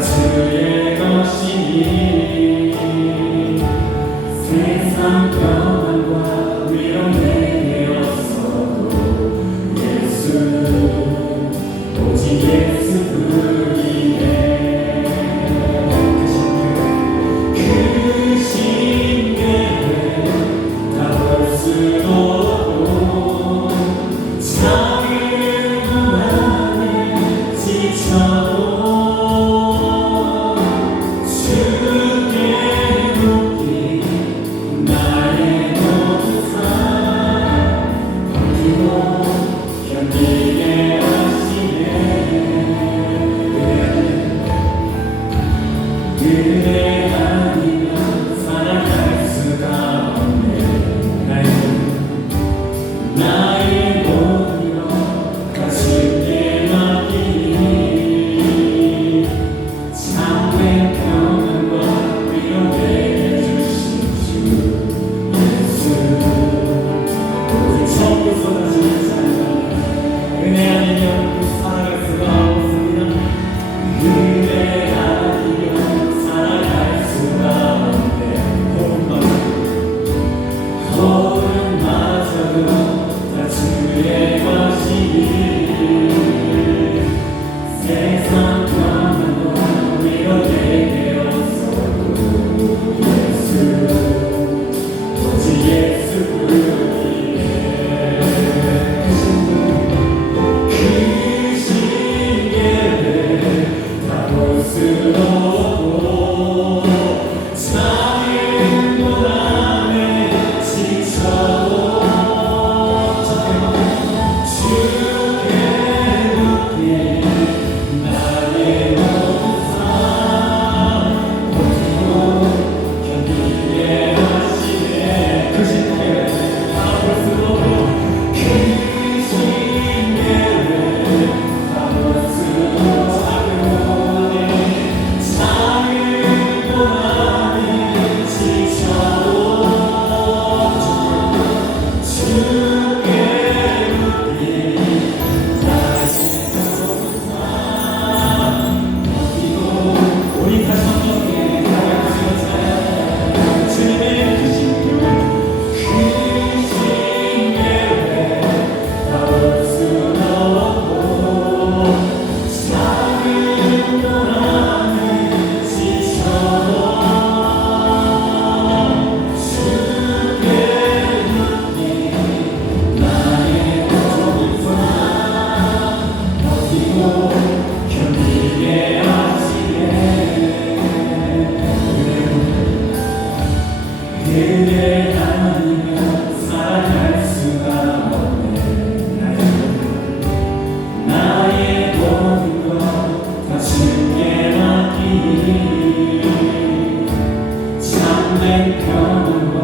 주의 것이니 세상 평안과 위로 내었어도 예수 오직 예수뿐이네. 그 신께 다 볼 수 없고 작은 불안에 지쳐 그대 아니면 살아갈 수가 없네. 나의 모든 것 다 주께 맡기니 참된 평안과 위로 내주신 주 예수 오직 전부 쏟아지는 사랑 은혜 아니면 살아갈 수가 없습니다. 그대 아니면 살아갈 수가 없네. 호흡마저도 다 주의 것이니 세상 평안과 위로 내었어도 예수 오직 예수뿐이네. 그 신께 다 볼 수 없고 작은 고난에 지쳐도 주께 묻기 나의 모든 삶 버티고 견디게 하시네. 그 신께 다 볼 수 없고 그 신께 다 볼 수 없고 작은 고난에 지쳐도 주께 묻기 나의 모든 삶 버티고 우리 다시 한번 나아가시면서 주님의 그 신께 다 볼 수 없고 작은 고난에 지쳐도 주께 묻기 나의 모든 삶 버티고 견디게 하시네. 그대 아니면 살아갈 수가 없네. 나의 모든 것 다 주께 맡기니 참된 평안과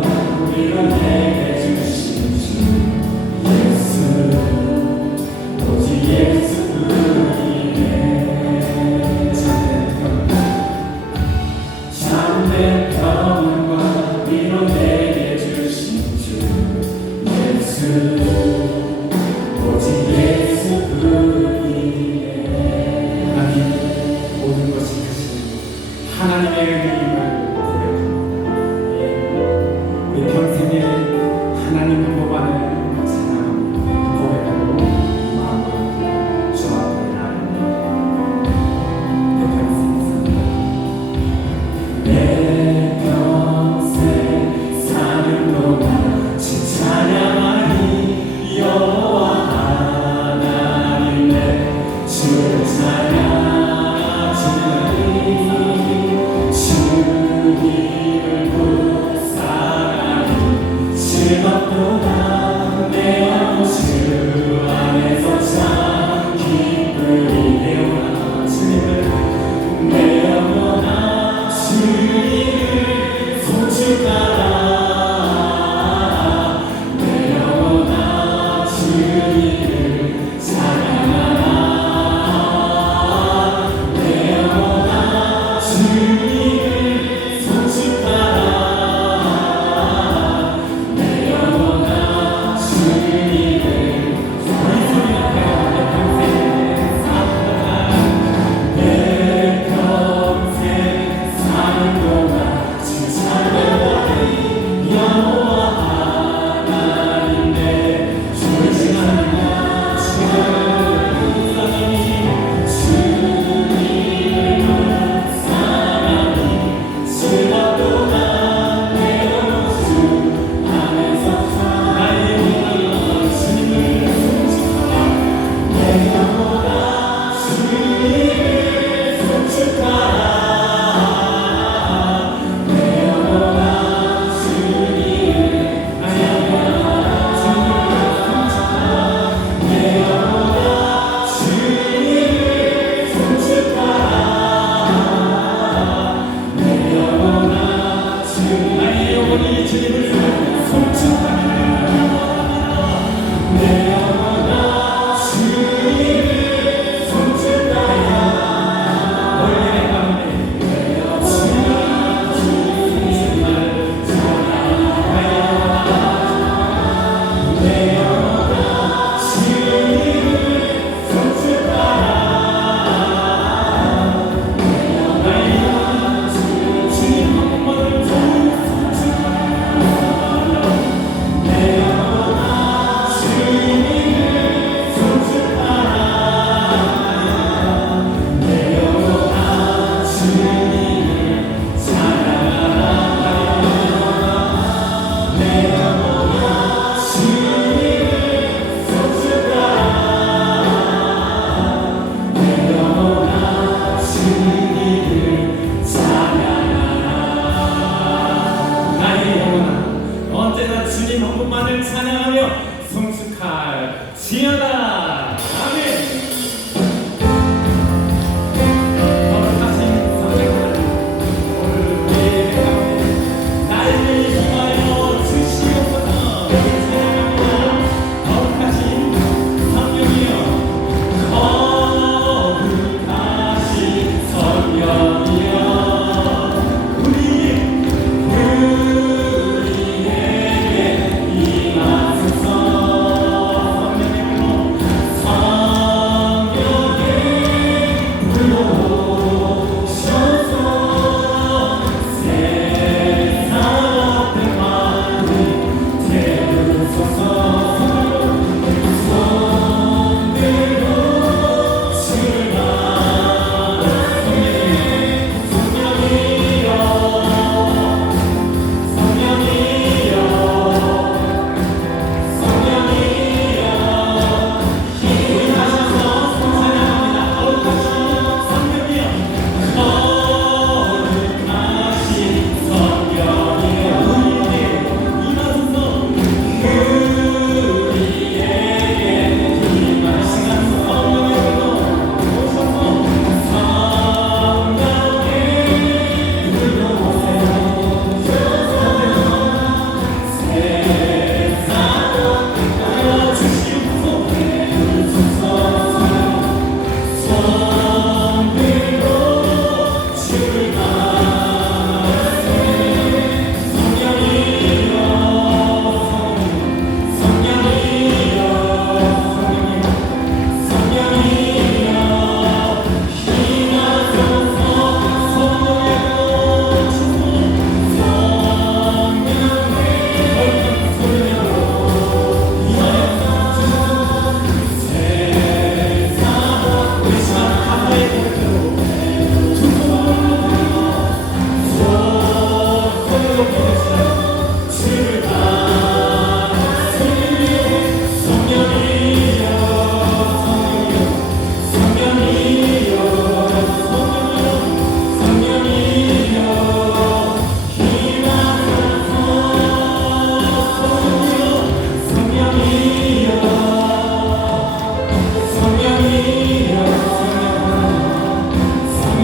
위로 내게 주신 주 예수 오직 예수뿐이네. 참된 평안과 위로 내게 주신 주 예수 오직 예수뿐이네. 하나님 모든 것이 크신 하나님의 은혜임을 고백합니다. 우리 평생에 하나님 한 번만을 사랑하고 고백하고 마음을 주 앞에 나아갑니다. 내 평생 사는 동안 주 찬양하리 여호와 하나님 내 주를 찬양하리 주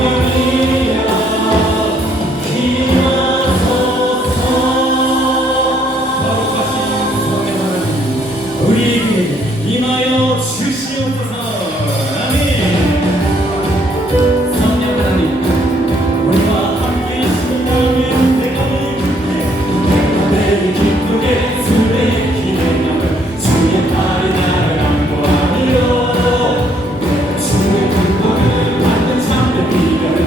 성령이여 임하소서. 거룩하신 성령 하나님 우리에게 임하여 주시옵소서. 아멘. 성령 하나님 우리와 함께 신나는 대가를 기쁘게 술에 기대하며 주의 팔에 나를 안고 하리요. 주의 근본을 받는 참된 비결은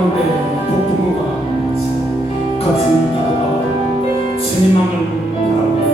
가운데 폭풍우가 거친 파도가 주님만을 바라보고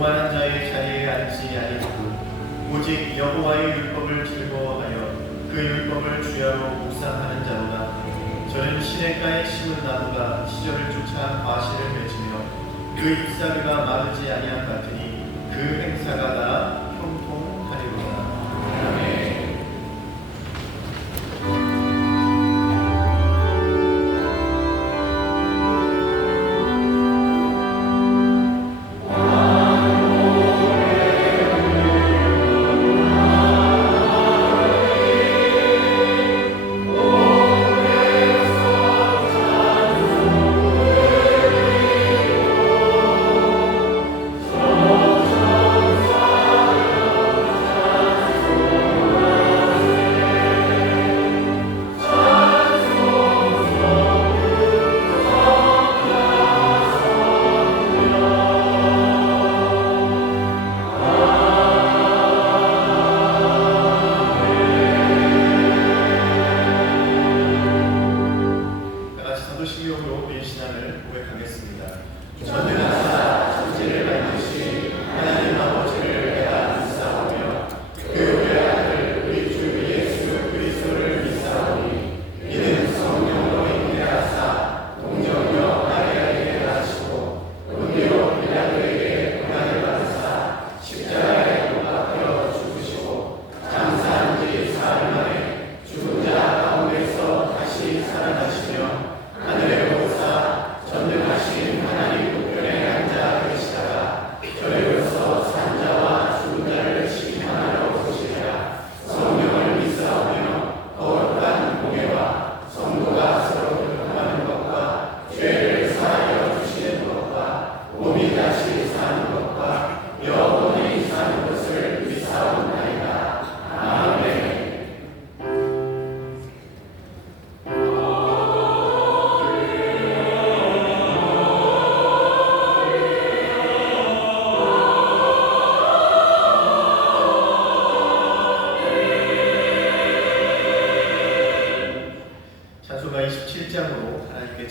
오만한 자의 자리에 앉지 아니하고 오직 여호와의 율법을 즐거워하여 그 율법을 주야로 묵상하는 자로다. 저는 시냇가에 심은 나무가 시절을 쫓아 과실을 맺으며 그 잎사귀가 마르지 아니한 같으니 그 행사가 다 형통하리로다. 아멘.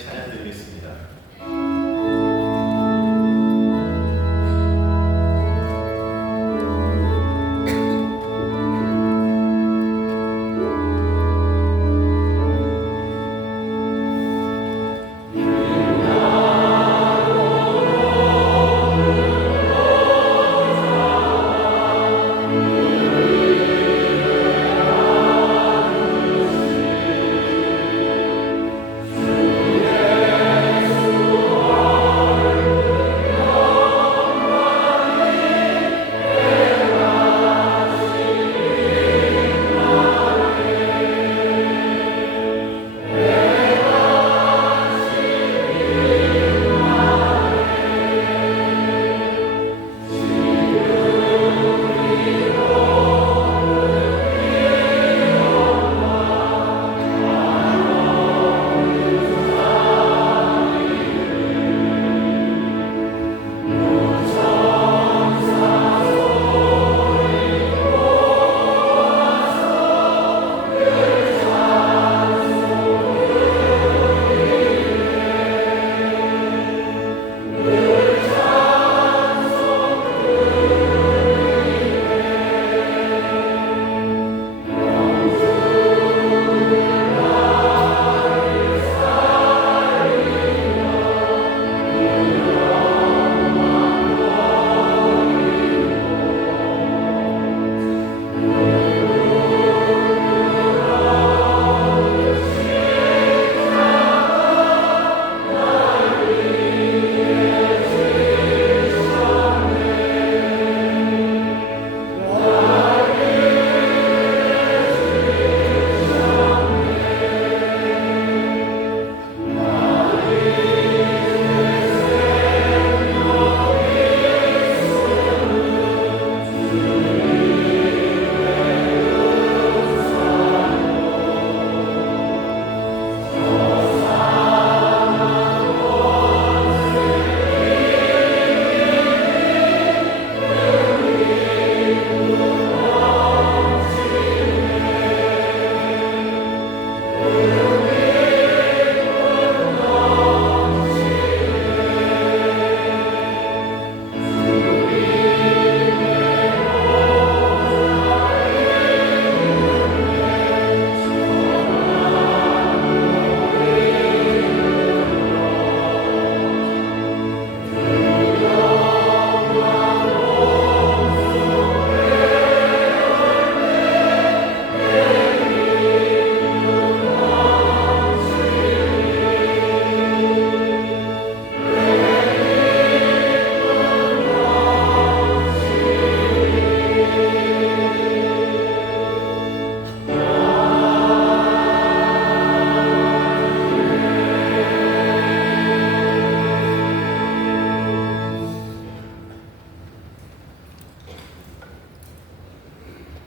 찬양 드리겠습니다.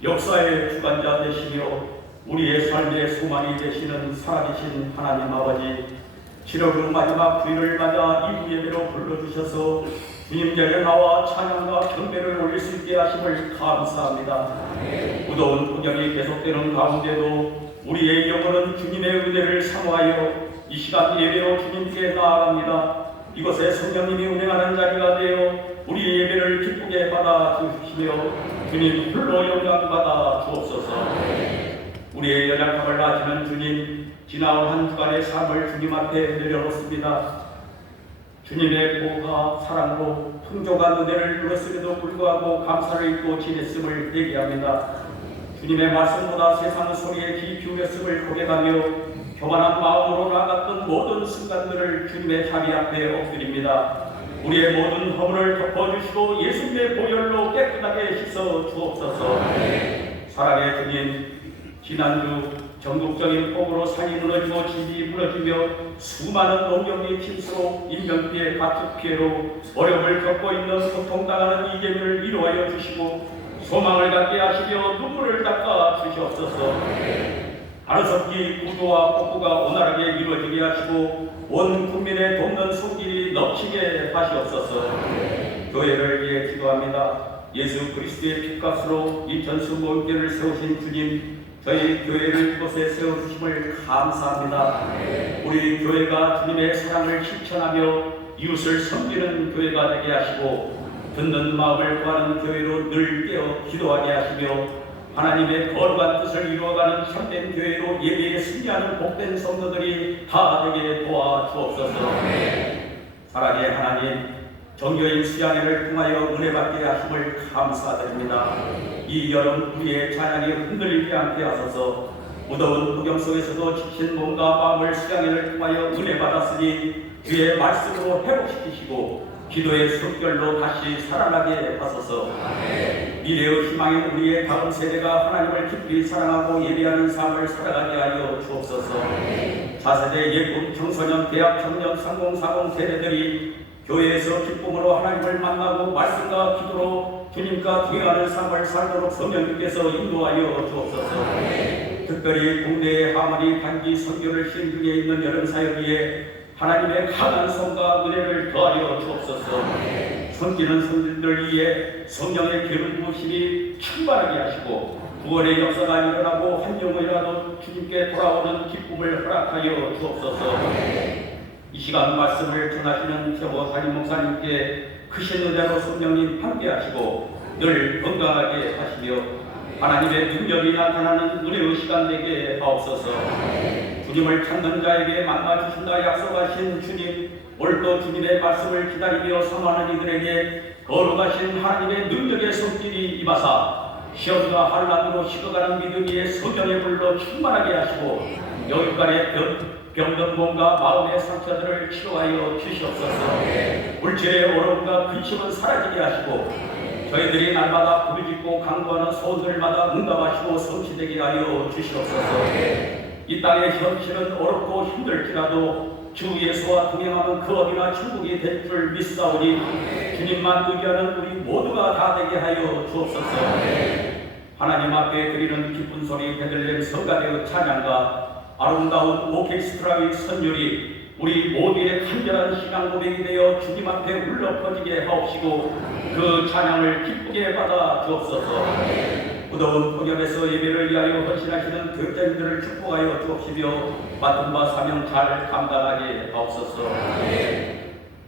역사의 주관자 되시며 우리의 삶의 소망이 되시는 살아계신 하나님 아버지, 7월 마지막 주일을 맞아 이후 예배로 불러주셔서 주님 자리에 나와 찬양과 경배를 올릴 수 있게 하심을 감사합니다. 무더운 폭염이 계속되는 가운데도 우리의 영혼은 주님의 은혜를 사모하여 이 시간 예배로 주님께 나아갑니다. 이곳에 성령님이 운행하는 자리가 되어 우리 예배를 기쁘게 받아주시며 주님 홀로 영광 받아 주옵소서. 우리의 연약함을 아시는 주님, 지나온 한 주간의 삶을 주님 앞에 내려놓습니다. 주님의 보호와 사랑으로 풍족한 은혜를 누렸음에도 불구하고 감사를 잊고 지냈음을 얘기합니다. 주님의 말씀보다 세상 소리에 귀 기울였음을 고백하며 교만한 마음으로 나갔던 모든 순간들을 주님의 자비 앞에 엎드립니다. 우리의 모든 허물을 덮어주시고 예수님의 보혈로 깨끗하게 씻어 주옵소서. 사랑의 주님, 지난주 전국적인 폭우로 산이 무너지고 집이 무너지며 수많은 농경이 침수로 인명피해, 가축피해로 어려움을 겪고 있는 고통당하는 이재민을 위로하여 주시고 소망을 갖게 하시며 눈물을 닦아 주시옵소서. 하루속히 구조와 복구가 원활하게 이루어지게 하시고 온 국민의 돕는 손길이 넘치게 하시옵소서. 교회를 위해 기도합니다. 예수 그리스도의 핏값으로 이 전수 모임교회를 세우신 주님, 저희 교회를 이곳에 세워주심을 감사합니다. 우리 교회가 주님의 사랑을 실천하며 이웃을 섬기는 교회가 되게 하시고 듣는 마음을 구하는 교회로 늘 깨어 기도하게 하시며 하나님의 거룩한 뜻을 이루어가는 참된 교회로 예배에 승리하는 복된 성도들이 다 되게 도와주옵소서. 사랑의 하나님, 정교인 수양회를 통하여 은혜 받게 하심을 감사드립니다. 이 여름 우리의 찬양이 흔들리지 않게 하소서. 무더운 폭염 속에서도 지친 몸과 마음을 수양회를 통하여 은혜 받았으니 주의 말씀으로 회복시키시고 기도의 숨결로 다시 살아나게 하소서. 미래의 희망인 우리의 다음 세대가 하나님을 깊이 사랑하고 예배하는 삶을 살아가게 하여 주옵소서. 차세대 예국 청소년 대학 청년 3040 세대들이 교회에서 기쁨으로 하나님을 만나고 말씀과 기도로 주님과 동행하는 삶을 살도록 성령님께서 인도하여 주옵소서. 특별히 국내의 하모니 단기 선교를 시행 중에 있는 여름 사역위에 하나님의 강한 성과 은혜를 더하여 주옵소서. 섬기는 성들을 위해 성령의 기름 부으심이 충만하게 하시고 구원의 역사가 일어나고 한 영혼이라도 주님께 돌아오는 기쁨을 허락하여 주옵소서. 이 시간 말씀을 전하시는 최고 담임 목사님께 크신 은혜로 성령님 함께 하시고 늘 건강하게 하시며 하나님의 능력이 나타나는 은혜의 시간 되게 하옵소서. 주님을 찾는 자에게 만나 주신다 약속하신 주님, 오늘도 주님의 말씀을 기다리며 사모하는 이들에게 거룩하신 하나님의 능력의 손길이 임하사 시험과 환난으로 식어가는 믿음 위에 성령의 불로 충만하게 하시고 여기까지 병든 몸과 마음의 상처들을 치료하여 주시옵소서. 물질의 어려움과 근심은 사라지게 하시고 저희들이 날마다 부르짖고 강구하는 소원들마다 응답하시고 성취되게 하여 주시옵소서. 이 땅의 현실은 어렵고 힘들지라도 주 예수와 동행하는 그 어디나 천국이 될 줄 믿사오니 주님만 의지하는 우리 모두가 다 되게 하여 주옵소서. 하나님 앞에 드리는 기쁜 소리 베들레헴 성가대의 찬양과 아름다운 오케스트라의 선율이 우리 모두의 간절한 신앙 고백이 되어 주님 앞에 울려 퍼지게 하옵시고 그 찬양을 기쁘게 받아 주옵소서. 무더운 폭염에서 예배를 위하여 헌신하시는 교육자님들을 축복하여 주옵시며 맡은 바 사명 잘 감당하게 하옵소서.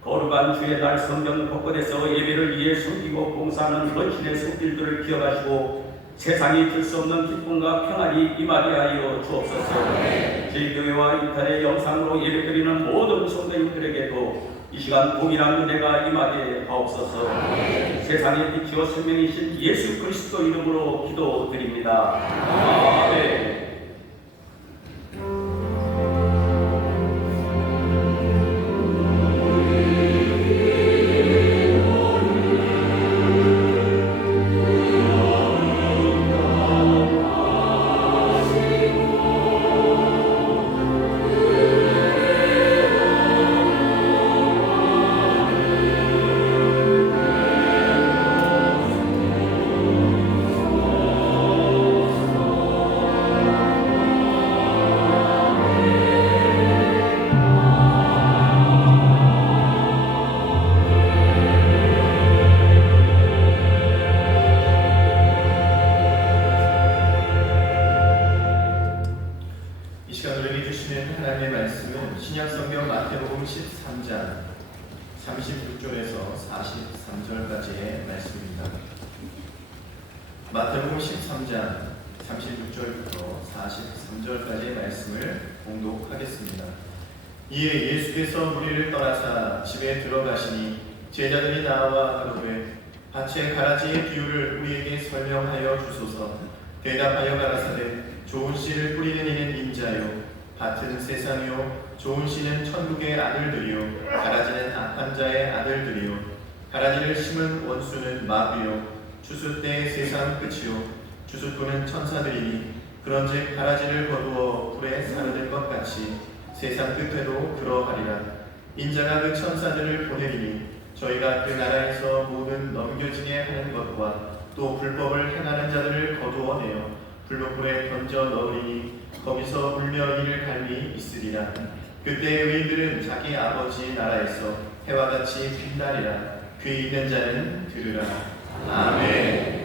거룩한 주의 날 성전 곳곳에서 예배를 위해 섬기고 봉사하는 헌신의 손길들을 기억하시고 세상이 줄 수 없는 기쁨과 평안이 임하게 하여 주옵소서. 저희 교회와 인터넷 영상으로 예배드리는 모든 성도님들에게도 이 시간 동일한 은혜가 임하게 하옵소서. 세상의 빛이요 생명이신 예수 그리스도 이름으로 기도드립니다. 아멘. 하나님의 말씀은 신약성경 마태복음 13장 36절에서 43절까지의 말씀입니다. 마태복음 13장 36절부터 43절까지의 말씀을 봉독하겠습니다. 이에 예수께서 무리를 떠나사 집에 들어가시니 제자들이 나와 가로되 밭의 가라지의 비유를 우리에게 설명하여 주소서. 대답하여 가라사대 좋은 씨를 뿌리는 이는 인자요 밭은 세상이요 좋은 씨는 천국의 아들들이요 가라지는 악한 자의 아들들이요 가라지를 심은 원수는 마귀요 추수 때의 세상 끝이요 추수꾼은 천사들이니 그런즉 가라지를 거두어 불에 사르는 것 같이 세상 끝에도 그러하리라. 인자가 그 천사들을 보내리니 저희가 그 나라에서 모든 넘겨지게 하는 것과 또 불법을 행하는 자들을 거두어내어 불못불에 던져 넣으리니 거기서 울며 이를 갈미 있으리라. 그때 의인들은 자기 아버지 나라에서 해와 같이 빛나리라. 귀 있는 자는 들으라. 아멘.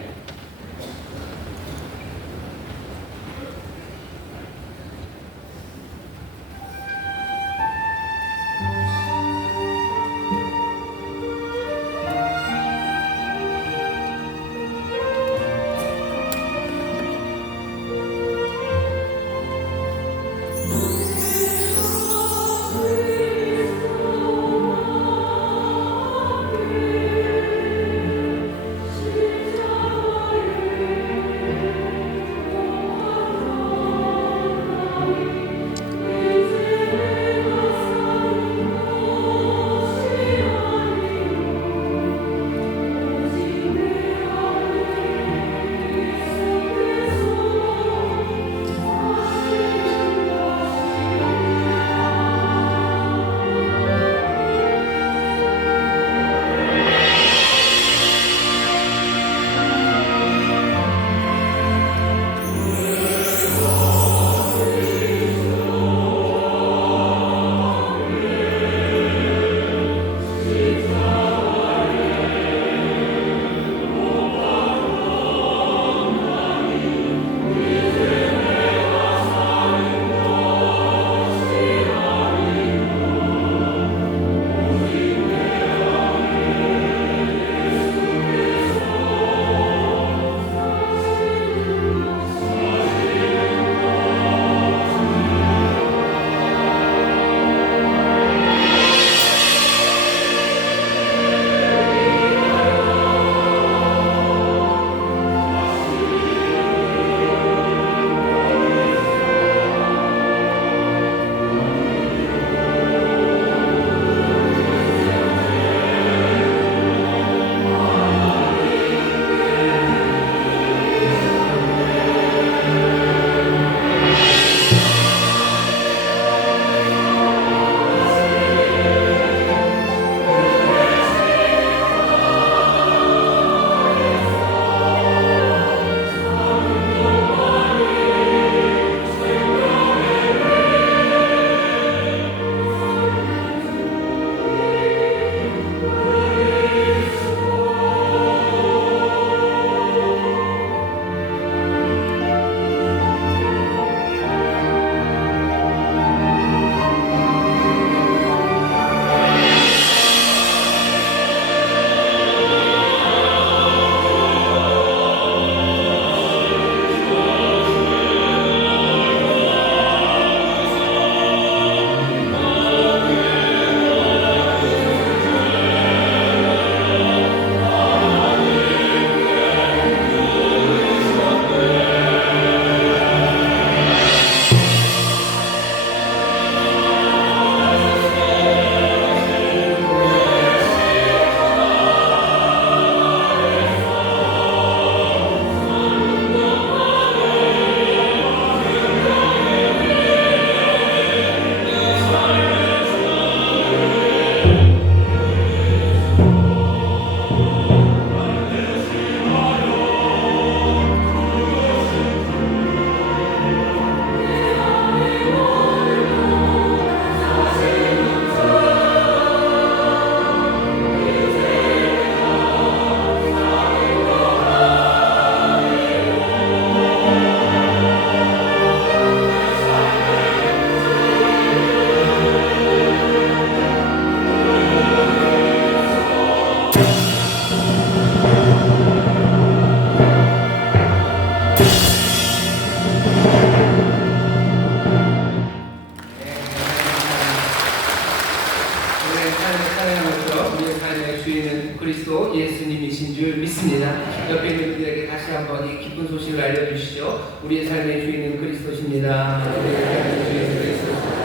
줄 믿습니다. 옆에 있는 분들에게 다시 한번 이 기쁜 소식을 알려주시죠. 우리의 삶의 주인은 그리스도십니다. 우리의 삶의 주인은 그리스도십니다.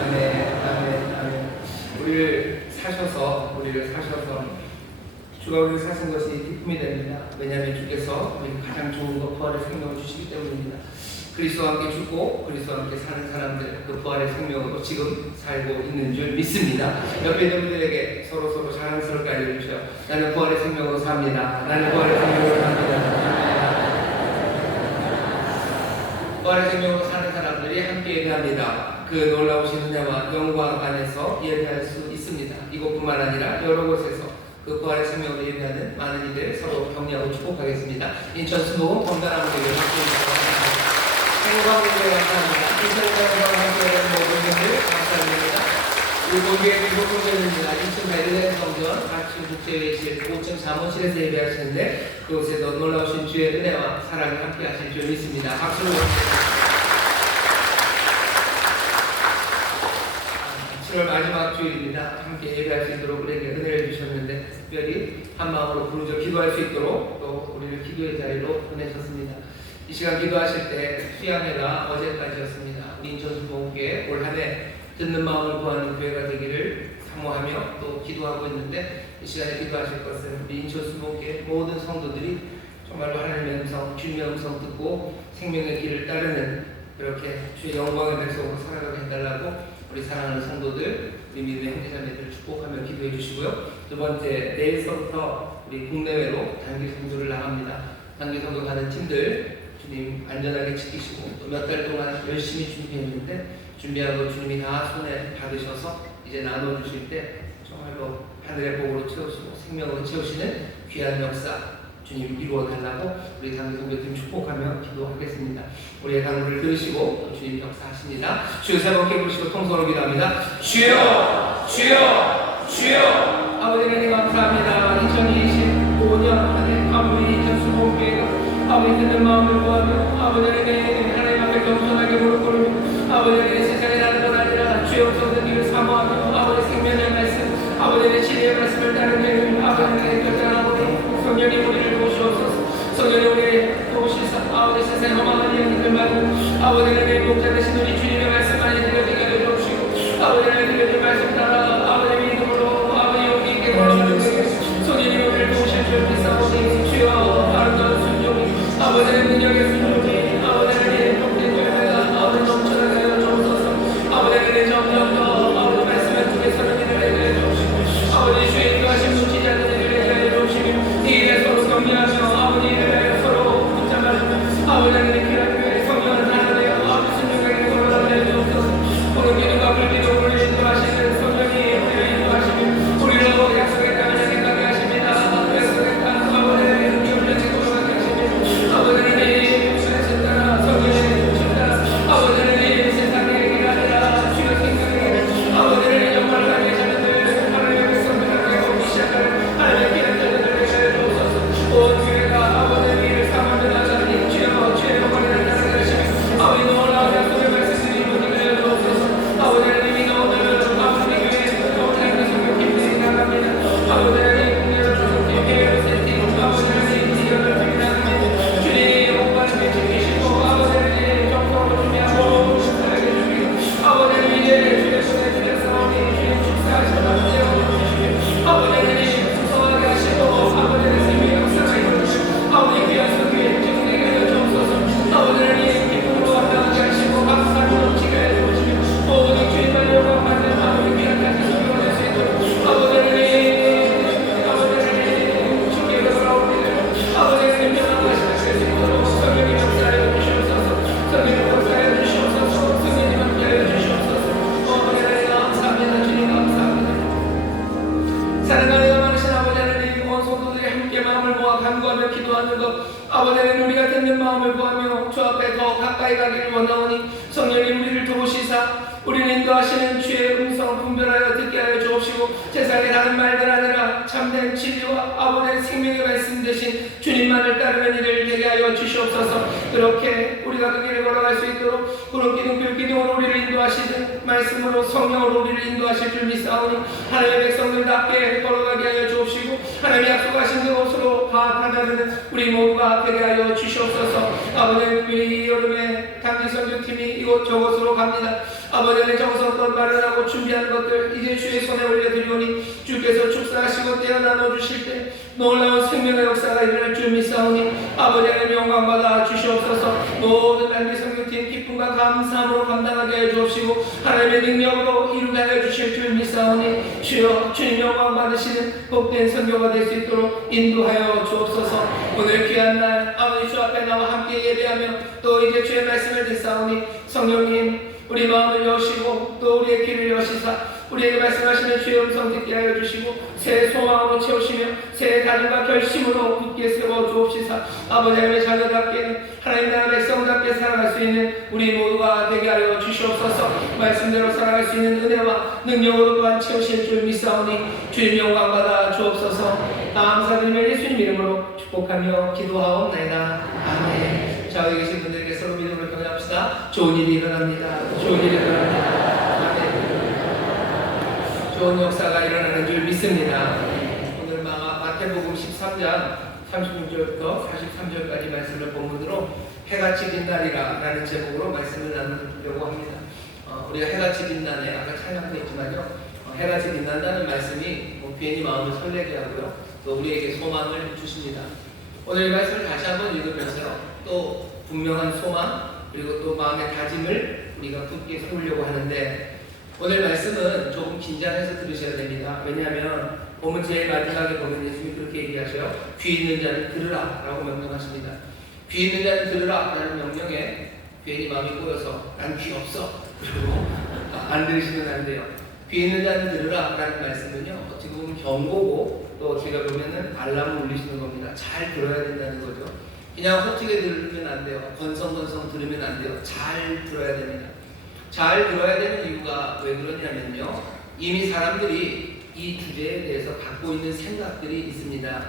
아멘, 아멘, 아멘. 우리를 사셔서 주가 우리를 사신 것이 기쁨이 됩니다. 왜냐하면 주께서 우리 가장 좋은 것 부활의 생명을 주시기 때문입니다. 그리스도와 함께 죽고 그리스도와 함께 사는 사람들, 그 부활의 생명으로 지금 살고 있는 줄 믿습니다. 옆에 있는 분들에게 서로 자랑스럽게 알려주셔요. 나는 부활의 생명으로 삽니다. 나는 부활의 생명으로 삽니다. 부활의 생명으로 사는 사람들이 함께 예배합니다. 그 놀라우신 은혜와 영광 안에서 예배할 수 있습니다. 이곳뿐만 아니라 여러 곳에서 그 부활의 생명으로 예배하는 많은 이들 서로 격려하고 축복하겠습니다. 인천 수도 건강한 교회 함께 행복하게 감사합니다. 인천과 함께하는 모든 분들 감사드립니다. 우리 본교회 미국공전입니다. 2층 베를린 성전 4층 국제회의실 5층 사무실에서 예배하시는데 그곳에도 놀라우신 주의 은혜와 사랑이 함께 하실 줄 믿습니다. 박수로 7월 마지막 주일입니다. 함께 예배할 수 있도록 우리에게 은혜를 주셨는데 특별히 한마음으로 부르짖어 기도할 수 있도록 또 우리를 기도의 자리로 보내셨습니다. 이 시간 기도하실 때 수양회가 어제까지였습니다. 우리 인천수봉교회 올 한 해 듣는 마음을 구하는 교회가 되기를 사모하며 또 기도하고 있는데 이 시간에 기도하실 것은 우리 인천수봉교회 모든 성도들이 정말로 하나님의 음성, 주님의 음성 듣고 생명의 길을 따르는 그렇게 주의 영광의 백성으로 살아가게 해달라고 우리 사랑하는 성도들, 우리 믿음의 형제자매들 축복하며 기도해 주시고요. 두 번째, 내일서부터 우리 국내외로 단기 선교를 나갑니다. 단기 선교 가는 팀들 주님 안전하게 지키시고 또 몇 달 동안 열심히 준비했는데 준비하고 주님이 다 손에 받으셔서 이제 나눠주실 때 정말로 하늘의 복으로 채우시고 생명으로 채우시는 귀한 역사 주님 이루어달라고 우리 단기 선교팀 축복하며 기도하겠습니다. 우리의 간구를 들으시고 주님 역사하십니다. 주여 세 번 깨부시고 통성으로 기도합니다. 주여 주여 주여 아버지 하나님 감사합니다. 2025년 한해 아버지 인천수봉교회가 아버지 듣는 마음을 구하며 아버지 하나님 앞에 겸손하게 무릎 꿇으며 아버지 세상에 나는 건 아니라 주의 음성 듣기를 사모하며 아버지 생명의 말씀 아버지 진리의 말씀을 따르는 아버지 결단하고 성령님 우리를 도우시옵소서. 성령님 우리를 도우시사 아버지 세상에 험한 이야기들 말고 아버지 하나님 목자 되신 우리 주님의 말씀 많이 들려드리게 하여 주시고 아버지 하나님 들려드릴 말씀 따라 아버지 믿음으로 아버지 용기 있게 걸어가는 성령님 우리를 도우실 줄 믿사오니 주여 아름다운 순종이 아버지 하나님 능력의 순종이 아버지 하나님 복된 열매가 아버지 넘쳐나게 하여 주옵소서. 아버지 하나님 점점 더 아버지 말씀을 통해 선언이를 해결해 주옵시고 아버지 주의 인도하신 눈치지 않는 일을 해결해 주옵시고 이 일에 서로 격려하며 아버지 일에 서로 붙잡아주며 아버지 하나님 귀한 교회 성령을 하나되어 아버지 순종하게 걸어가게 해 주옵소서. 오늘 기도가 불기도 우리를 인도하시는 성령이 우리를 인도하시며 우리로 약속의 땅을 생각하게 하십니다. 약속의 땅 아버지 하나님 기업을 걸어가게 하시며 아버지 하나님 주의 따라 성령의 도우심 따라 아버지 하나님 세상의 길이 아니라 주의 생각에 아버지 하나님 정말 하나님의 자녀들 하나님의 백성들에게 오기 시작하는 하나님의 귀한 자녀들에게 주옵소서. 온 교회가 아버지 하나님을 사모하는 하나님 주여 주의 영광을 나타나게 하시며 아버지 놀라운 약속의 말씀을 이루어지게 하여 주옵소서. 아버지 하나님이 오늘 아버지 교회에 또 하나님의 성교팀들이 나갑니다. 아버지 하나님 국내로 조속팀 해외로 세팀 아버지 하나님 지역을 준비합니다. 주님 영광을 지키시고 아버지 하나님 정성으로 준비하고 살게 해주시고 아버지 하나님 이제 주의 손에 주셨사오니 주님 축사하시고 남대하고 아버지 하나님 풍성하게 하시고 아버지 하나님 생명의 역사가 이루어지고 아버지 귀한 성교에 증되게 하여 주옵소서. 아버지 하나님 기쁨으로 감당하게 하시고 감사로 넘치게 하여 주옵시며 모든 주님만 영광 받는 아버지 귀한 단지 성교를 할 수 있도록 아버지 하나님 주께로 돌아옵니다. 아버지 하나님 변화하시는 수 있도록 성령님 역사하여 주시옵소서. 성령님 역사하여 주시옵소서. 성령님 함께하여 주시옵소서. 아버지 하나님 감사합니다. 주님 감사합니다. 사랑하는 많으신 아버지 하나님 온 성도들이 함께 마음을 모아 간구하며 기도하는 것 아버지 하나님 우리가 듣는 마음을 구하며 주 앞에 더 가까이 가기를 원하오니 성령님 우리를 도우시사 우리를 인도하시는 주의 음성을 분별하여 듣게 하여 주옵시고 세상에 다른 말들 아니라 참된 진리와 아버지의 생명의 말씀 대신 주님만을 따르는 일을 되게 하여 주시옵소서. 그렇게 우리가 우리가 그 길을 걸어갈 수 있도록 그런 기둥으로 우리를 인도하시는 말씀으로 성령으로 우리를 인도하실 줄 믿사오니 하나님의 백성들답게 걸어가게 하여 주옵시고 하나님이 약속하신 그곳으로 가다르는 우리 모두가 되게 하여 주시옵소서. 아버지, 이 여름에 단기 선교팀이 이곳저곳으로 갑니다. 아버지의 정성껏 마련하고 준비한 것들 이제 주의 손에 올려드리오니 주께서 축사하시고 떼어 나눠주실 때 놀라운 생명의 역사가 일어날 줄 믿사오니 아버지 하나님 영광받아 주시옵소서. 모든 단기 선교팀 기쁨과 감사함으로 감당하게 해 주옵시고 하나님의 능력으로 이루게 하여 주실 줄 믿사오니 주여 주님 영광 받으시는 복된 선교가 될 수 있도록 인도하여 주옵소서. 오늘 귀한 날 아버지 주 앞에 나와 함께 예배하며 또 이제 주의 말씀을 듣사오니 성령님 우리 마음을 여시고 또 우리의 귀를 여시사 우리에게 말씀하시는 주의 음성 듣게 하여 주시고 새 소망으로 채우시며 새 다짐과 결심으로 굳게 세워 주옵시사. 아버지 하나님의 자녀답게 하나님 나라 백성답게 살아갈 수 있는 우리 모두가 되게 하여 주시옵소서. 말씀대로 살아갈 수 있는 은혜와 능력으로 또한 채우실 줄 믿사오니 주님 영광 받아 주옵소서. 감사드리며 예수님 이름으로 축복하며 기도하옵나이다. 아멘. 좌우에 계신 분들에게 서로 믿음으로 경외합시다. 좋은 일이 일어납니다. 좋은 일이 일어납니다. 아멘. 좋은 역사가 일어나는 줄 믿습니다. 오늘 마태복음 13장 36절부터 43절까지 말씀을 본문으로 해같이 빛나리라 라는 제목으로 말씀을 나누려고 합니다. 우리가 해같이 빛나네 아까 찬양도 있지만요, 해같이 빛난다는 말씀이 괜히 마음을 설레게 하고요 또 우리에게 소망을 주십니다. 오늘 이 말씀을 다시 한번 읽으면서요 또 분명한 소망 그리고 또 마음의 다짐을 우리가 굳게 세우려고 하는데 오늘 말씀은 조금 긴장해서 들으셔야 됩니다. 왜냐하면 본문 제일 마지막에 보면 예수님이 그렇게 얘기하셔요. 귀 있는 자는 들으라 라고 명령하십니다. 귀 있는 자는 들으라 라는 명령에 괜히 마음이 꼬여서 난 귀 없어 그리고 안 들으시면 안 돼요. 귀 있는 자는 들으라 라는 말씀은요 어떻게 보면 경고고 또 제가 보면은 알람을 울리시는 겁니다. 잘 들어야 된다는 거죠. 그냥 헛되게 들으면 안 돼요. 건성건성 들으면 안 돼요. 잘 들어야 됩니다. 잘 들어야 되는 이유가 왜 그러냐면요 이미 사람들이 이 주제에 대해서 갖고 있는 생각들이 있습니다.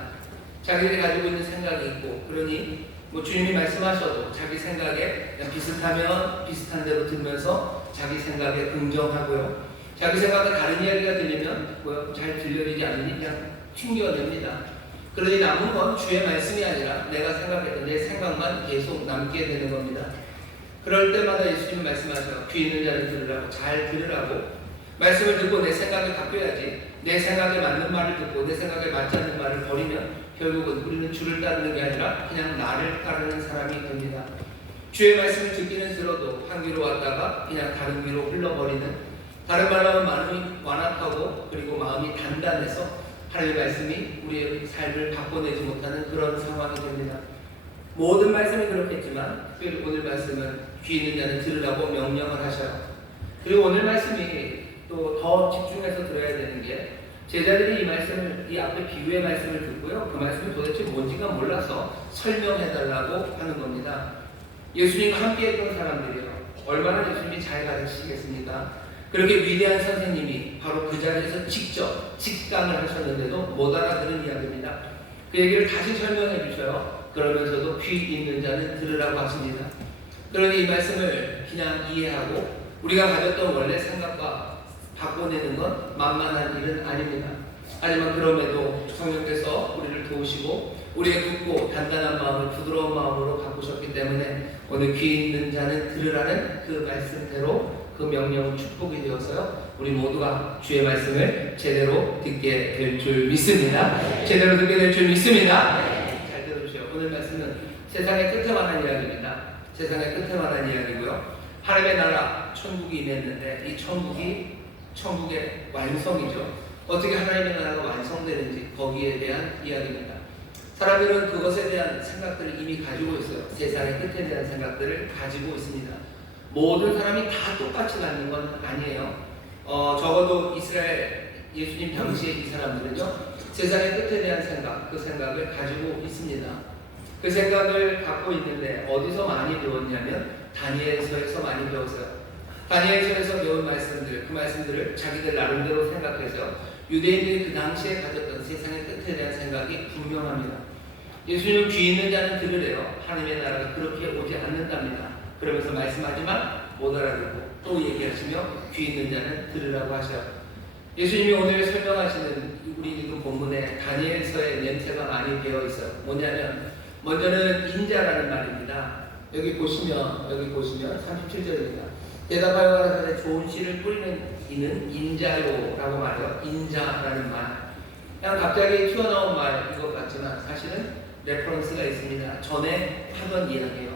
자기들이 가지고 있는 생각이 있고 그러니 주님이 말씀하셔도 자기 생각에 그냥 비슷하면 비슷한 대로 들으면서 자기 생각에 긍정하고요 자기 생각에 다른 이야기가 들리면 잘 들려지지 않으니 그냥 튕겨냅니다. 그러니 남은 건 주의 말씀이 아니라 내가 생각했던 내 생각만 계속 남게 되는 겁니다. 그럴 때마다 예수님은 말씀하셔요. 귀 있는 자를 들으라고, 잘 들으라고. 말씀을 듣고 내 생각을 바뀌어야지. 내 생각에 맞는 말을 듣고 내 생각에 맞지 않는 말을 버리면 결국은 우리는 주를 따르는 게 아니라 그냥 나를 따르는 사람이 됩니다. 주의 말씀을 듣기는 들어도 한 귀로 왔다가 그냥 다른 귀로 흘러버리는, 다른 말로 하면 마음이 완악하고 그리고 마음이 단단해서 하나님의 말씀이 우리의 삶을 바꿔내지 못하는 그런 상황이 됩니다. 모든 말씀이 그렇겠지만 특별히 오늘 말씀은 귀 있는 자는 들으라고 명령을 하셔요. 그리고 오늘 말씀이 또 더 집중해서 들어야 되는 게 제자들이 이 말씀을, 이 앞에 비유의 말씀을 듣고요 그 말씀이 도대체 뭔지가 몰라서 설명해달라고 하는 겁니다. 예수님과 함께 했던 사람들이요 얼마나 예수님이 잘 가르치시겠습니까? 그렇게 위대한 선생님이 바로 그 자리에서 직접 직강을 하셨는데도 못 알아들은 이야기입니다. 그 얘기를 다시 설명해 주셔요. 그러면서도 귀 있는 자는 들으라고 하십니다. 그러니 이 말씀을 그냥 이해하고 우리가 가졌던 원래 생각과 바꿔내는 건 만만한 일은 아닙니다. 하지만 그럼에도 성령께서 우리를 도우시고 우리의 굳고 단단한 마음을 부드러운 마음으로 바꾸셨기 때문에 오늘 귀 있는 자는 들으라는 그 말씀대로 그 명령은 축복이 되어서요 우리 모두가 주의 말씀을 제대로 듣게 될 줄 믿습니다. 제대로 듣게 될 줄 믿습니다. 잘 들어주세요. 오늘 말씀은 세상의 끝에 관한 이야기입니다. 세상의 끝에 관한 이야기고요 하나님의 나라 천국이 임했는데 이 천국의 완성이죠. 어떻게 하나님의 나라가 완성되는지 거기에 대한 이야기입니다. 사람들은 그것에 대한 생각들을 이미 가지고 있어요. 세상의 끝에 대한 생각들을 가지고 있습니다. 모든 사람이 다 똑같이 갖는 건 아니에요. 적어도 이스라엘 예수님 당시에 이 사람들은요 세상의 끝에 대한 생각, 그 생각을 가지고 있습니다. 그 생각을 갖고 있는데 어디서 많이 배웠냐면 다니엘서에서 많이 배웠어요. 다니엘서에서 배운 말씀들, 그 말씀들을 자기들 나름대로 생각해서 유대인들이 그 당시에 가졌던 세상의 끝에 대한 생각이 분명합니다. 예수님은 귀 있는 자는 들으래요. 하나님의 나라가 그렇게 오지 않는답니다. 그러면서 말씀하지만 못 알아듣고 또 얘기하시며 귀 있는 자는 들으라고 하셔요. 예수님이 오늘 설명하시는 우리 읽은 본문에 다니엘서의 냄새가 많이 배어 있어요. 뭐냐면 먼저는 인자라는 말입니다. 여기 보시면 37절입니다. 대답하여 가라사대 좋은 씨를 뿌리는 이는 인자요라고 말해요. 인자라는 말. 그냥 갑자기 튀어나온 말인 것 같지만 사실은 레퍼런스가 있습니다. 전에 하던 이야기예요.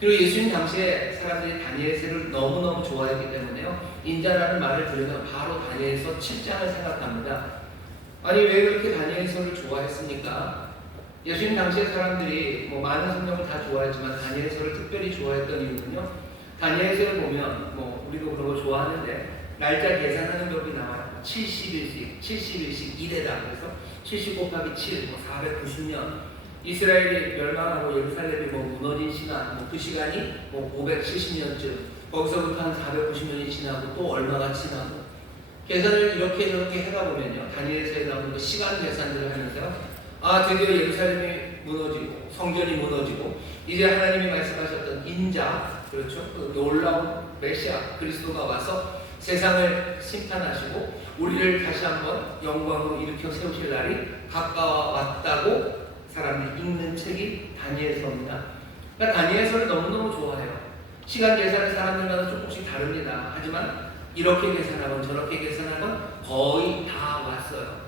그리고 예수님 당시에 사람들이 다니엘서를 너무너무 좋아했기 때문에요. 인자라는 말을 들으면 바로 다니엘서 7장을 생각합니다. 아니 왜 그렇게 다니엘서를 좋아했습니까? 예수님 당시에 사람들이 많은 성경을 다 좋아했지만 다니엘서를 특별히 좋아했던 이유는요. 다니엘서를 보면 우리도 그런 거 좋아하는데 날짜 계산하는 법이 나와요. 70일씩 1회다. 그래서 70 곱하기 7, 490년. 이스라엘이 멸망하고 예루살렘이 무너진 시간, 그 시간이 570년쯤, 거기서부터 한 490년이 지나고 또 얼마가 지나고, 계산을 이렇게 저렇게 해가 보면요, 다니엘서에 나오는 그 시간 계산들을 하면서요, 드디어 예루살렘이 무너지고 성전이 무너지고 이제 하나님이 말씀하셨던 인자, 그렇죠? 그 놀라운 메시아 그리스도가 와서 세상을 심판하시고 우리를 다시 한번 영광으로 일으켜 세우실 날이 가까워 왔다고 사람들이 읽는 책이 다니엘서입니다. 그러니까 다니엘서를 너무너무 좋아해요. 시간 계산은 사람들마다 조금씩 다릅니다. 하지만 이렇게 계산하건 저렇게 계산하건 거의 다 왔어요.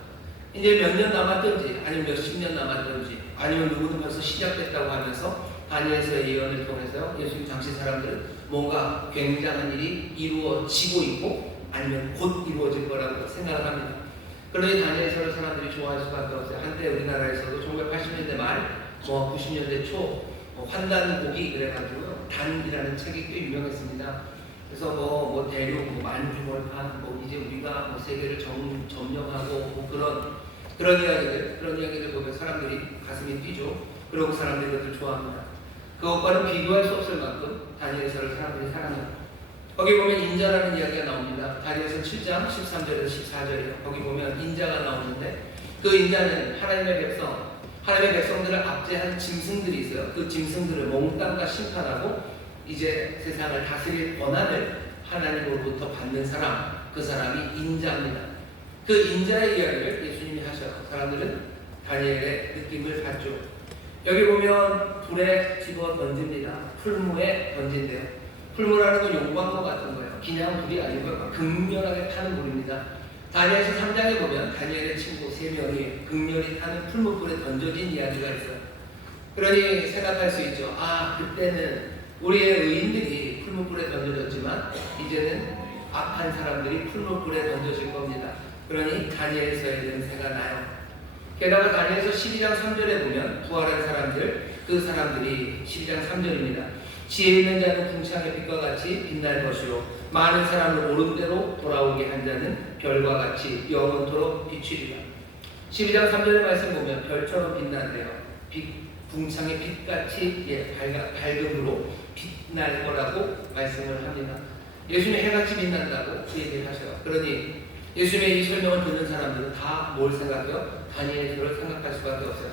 이제 몇 년 남았든지 아니면 몇십 년 남았든지 아니면 누구는 벌써 시작됐다고 하면서 다니엘서의 예언을 통해서 예수님 당시 사람들은 뭔가 굉장한 일이 이루어지고 있고 아니면 곧 이루어질 거라고 생각을 합니다. 그러니 다니엘서를 사람들이 좋아할 수밖에 없어요. 한때 우리나라에서도 1980년대 말, 90년대 초 환단고기 그래가지고 단이라는 책이 꽤 유명했습니다. 그래서 대륙, 만주벌판, 이제 우리가 세계를 점령하고 그런 이야기들 보면 사람들이 가슴이 뛰죠. 그러고 사람들이 그것을 좋아합니다. 그것과는 비교할 수 없을 만큼 다니엘서를 사람들이 사랑해요. 거기 보면 인자라는 이야기가 나옵니다. 다니엘서 7장 13절에서 14절이에요. 거기 보면 인자가 나오는데 그 인자는 하나님의 백성들을 압제한 짐승들이 있어요. 그 짐승들을 몽땅 심판하고 이제 세상을 다스릴 권한을 하나님으로부터 받는 사람, 그 사람이 인자입니다. 그 인자의 이야기를 예수님이 하셔요. 사람들은 다니엘의 느낌을 받죠. 여기 보면 불에 집어 던집니다. 풀무에 던진대요. 풀무라는 건 용광로 같은 거예요. 그냥 불이 아니고요. 극렬하게 타는 불입니다. 다니엘서 3장에 보면 다니엘의 친구 3명이 극렬히 타는 풀무불에 던져진 이야기가 있어요. 그러니 생각할 수 있죠. 그때는 우리의 의인들이 풀무불에 던져졌지만 이제는 악한 사람들이 풀무불에 던져질 겁니다. 그러니 다니엘서의 냄새가 나요. 게다가 다니엘서 12장 3절에 보면 부활한 사람들, 그 사람들이 12장 3절입니다. 지혜 있는 자는 궁창의 빛과 같이 빛날 것이요 많은 사람을 옳은 대로 돌아오게 한 자는 별과 같이 영원토록 비추리라. 12장 3절의 말씀 보면 별처럼 빛난대요. 궁창의 빛같이 밝음으로 빛날 거라고 말씀을 합니다. 예수님이 해같이 빛난다고 그 얘기를 하셔요. 그러니 예수님의 이 설명을 듣는 사람들은 다 뭘 생각해요? 다니엘서를 생각할 수밖에 없어요.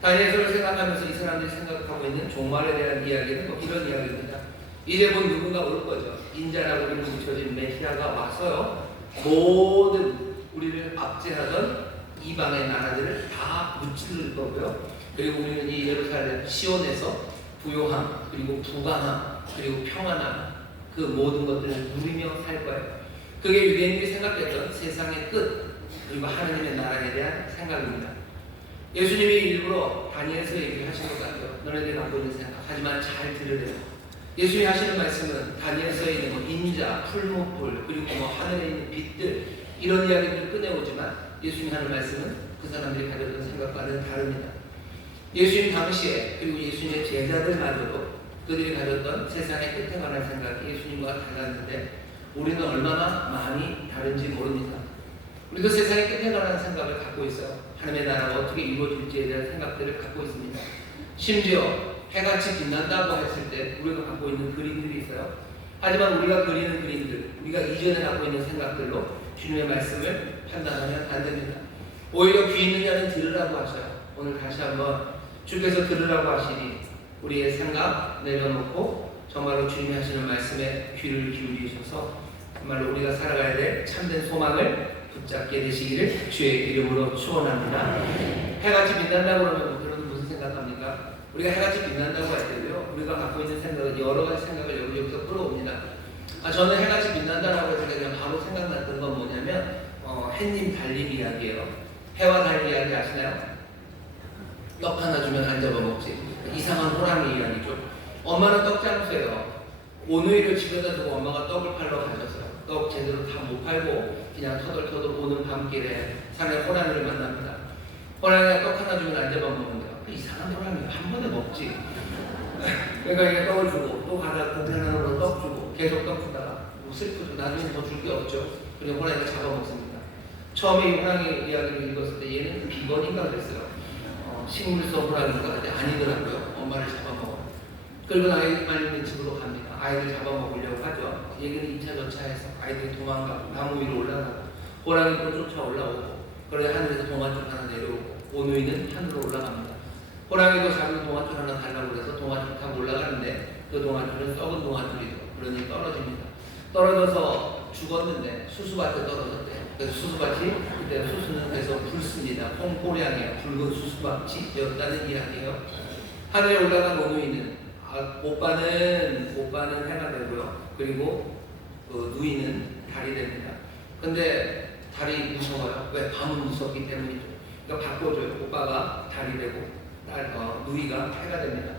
다니엘서를 생각하면서 이 사람들이 생각하고 있는 종말에 대한 이야기는 이런 이야기입니다. 이제 곧 누군가 올 거죠. 인자라고 이름 붙여진 메시아가 와서요, 모든 우리를 압제하던 이방의 나라들을 다 무찌를 거고요. 그리고 우리는 이 예루살렘 시온에서 부요함, 그리고 부강함, 그리고 평안함, 그 모든 것들을 누리며 살 거예요. 그게 유대인들이 생각했던 세상의 끝, 그리고 하나님의 나라에 대한 생각입니다. 예수님이 일부러 다니엘서 얘기하신 것 같아요. 너네들이 갖고 있는 생각. 하지만 잘 들으래요. 예수님이 하시는 말씀은 다니엘서에 있는 인자, 풀무불, 그리고 하늘에 있는 빛들, 이런 이야기들을 꺼내오지만 예수님이 하는 말씀은 그 사람들이 가졌던 생각과는 다릅니다. 예수님 당시에, 그리고 예수님의 제자들마저도 그들이 가졌던 세상의 끝에 관한 생각이 예수님과 달랐는데 우리는 얼마나 많이 다른지 모릅니다. 우리도 세상의 끝에 관한 생각을 갖고 있어요. 하나님의 나라가 어떻게 이루어질지에 대한 생각들을 갖고 있습니다. 심지어 해같이 빛난다고 했을 때 우리가 갖고 있는 그림들이 있어요. 하지만 우리가 그리는 그림들, 우리가 이전에 갖고 있는 생각들로 주님의 말씀을 판단하면 안 됩니다. 오히려 귀 있는 자는 들으라고 하셔요. 오늘 다시 한번 주께서 들으라고 하시니 우리의 생각 내려놓고 정말로 주님이 하시는 말씀에 귀를 기울이셔서 정말로 우리가 살아가야 될 참된 소망을 붙잡게 되시기를 주의 이름으로 축원합니다. 해같이 빛난다고 그러면 여러분 무슨 생각합니까? 우리가 해같이 빛난다고 할 때도요, 우리가 갖고 있는 생각은 여러 가지 생각을 여기저기서 끌어옵니다. 저는 해같이 빛난다라고 해서 그냥 바로 생각났던 건 뭐냐면 해님 달림 이야기예요. 해와 달 이야기 아시나요? 떡 하나 주면 안 잡아먹지. 이상한 호랑이 이야기죠. 엄마는 떡 장수예요. 오누이를 집에다 두고 엄마가 떡을 팔러 가셨어요. 떡 제대로 다 못 팔고 그냥 터덜터덜 오는 밤길에 산에 호랑이를 만납니다. 호랑이가 떡 하나 주면 안 잡아먹는데요. 이상한 호랑이 한 번에 먹지. 그러니까 이게 떡을 주고 또 가다 공편으로 떡 주고 계속 떡 주다가 뭐 슬프죠. 나중에 더 줄 게 없죠. 그냥 호랑이가 잡아먹습니다. 처음에 이 호랑이 이야기를 읽었을 때 얘는 비건인가 그랬어요. 식물성 호랑이가 근데 아니더라고요. 엄마를 잡아먹어. 그리고 아이만 있는 집으로 갑니다. 아이들 잡아먹으려고 하죠. 얘기는 2차 전차해서 아이들이 도망가고 나무 위로 올라가고 호랑이 또 쫓아 올라오고 그러다 하늘에서 동화줄 하나 내려오고 오누이는 하늘로 올라갑니다. 호랑이도 작은 동화줄 하나 달라고 해서 동화줄 타고 올라가는데 그 동화줄은 썩은 동화줄이죠. 그러니 떨어집니다. 떨어져서 죽었는데 수수밭에 떨어졌대요. 그래서 수수밭이 그때 수수는 그래서 붉습니다. 홍고량이에요. 붉은 수수밭이 되었다는 이야기예요. 하늘에 올라간 오누이는 오빠는 해가 되고요. 그리고 누이는 달이 됩니다. 근데 달이 무서워요. 왜? 밤은 무섭기 때문이죠. 그러니까 바꿔줘요. 오빠가 달이 되고 누이가 해가 됩니다.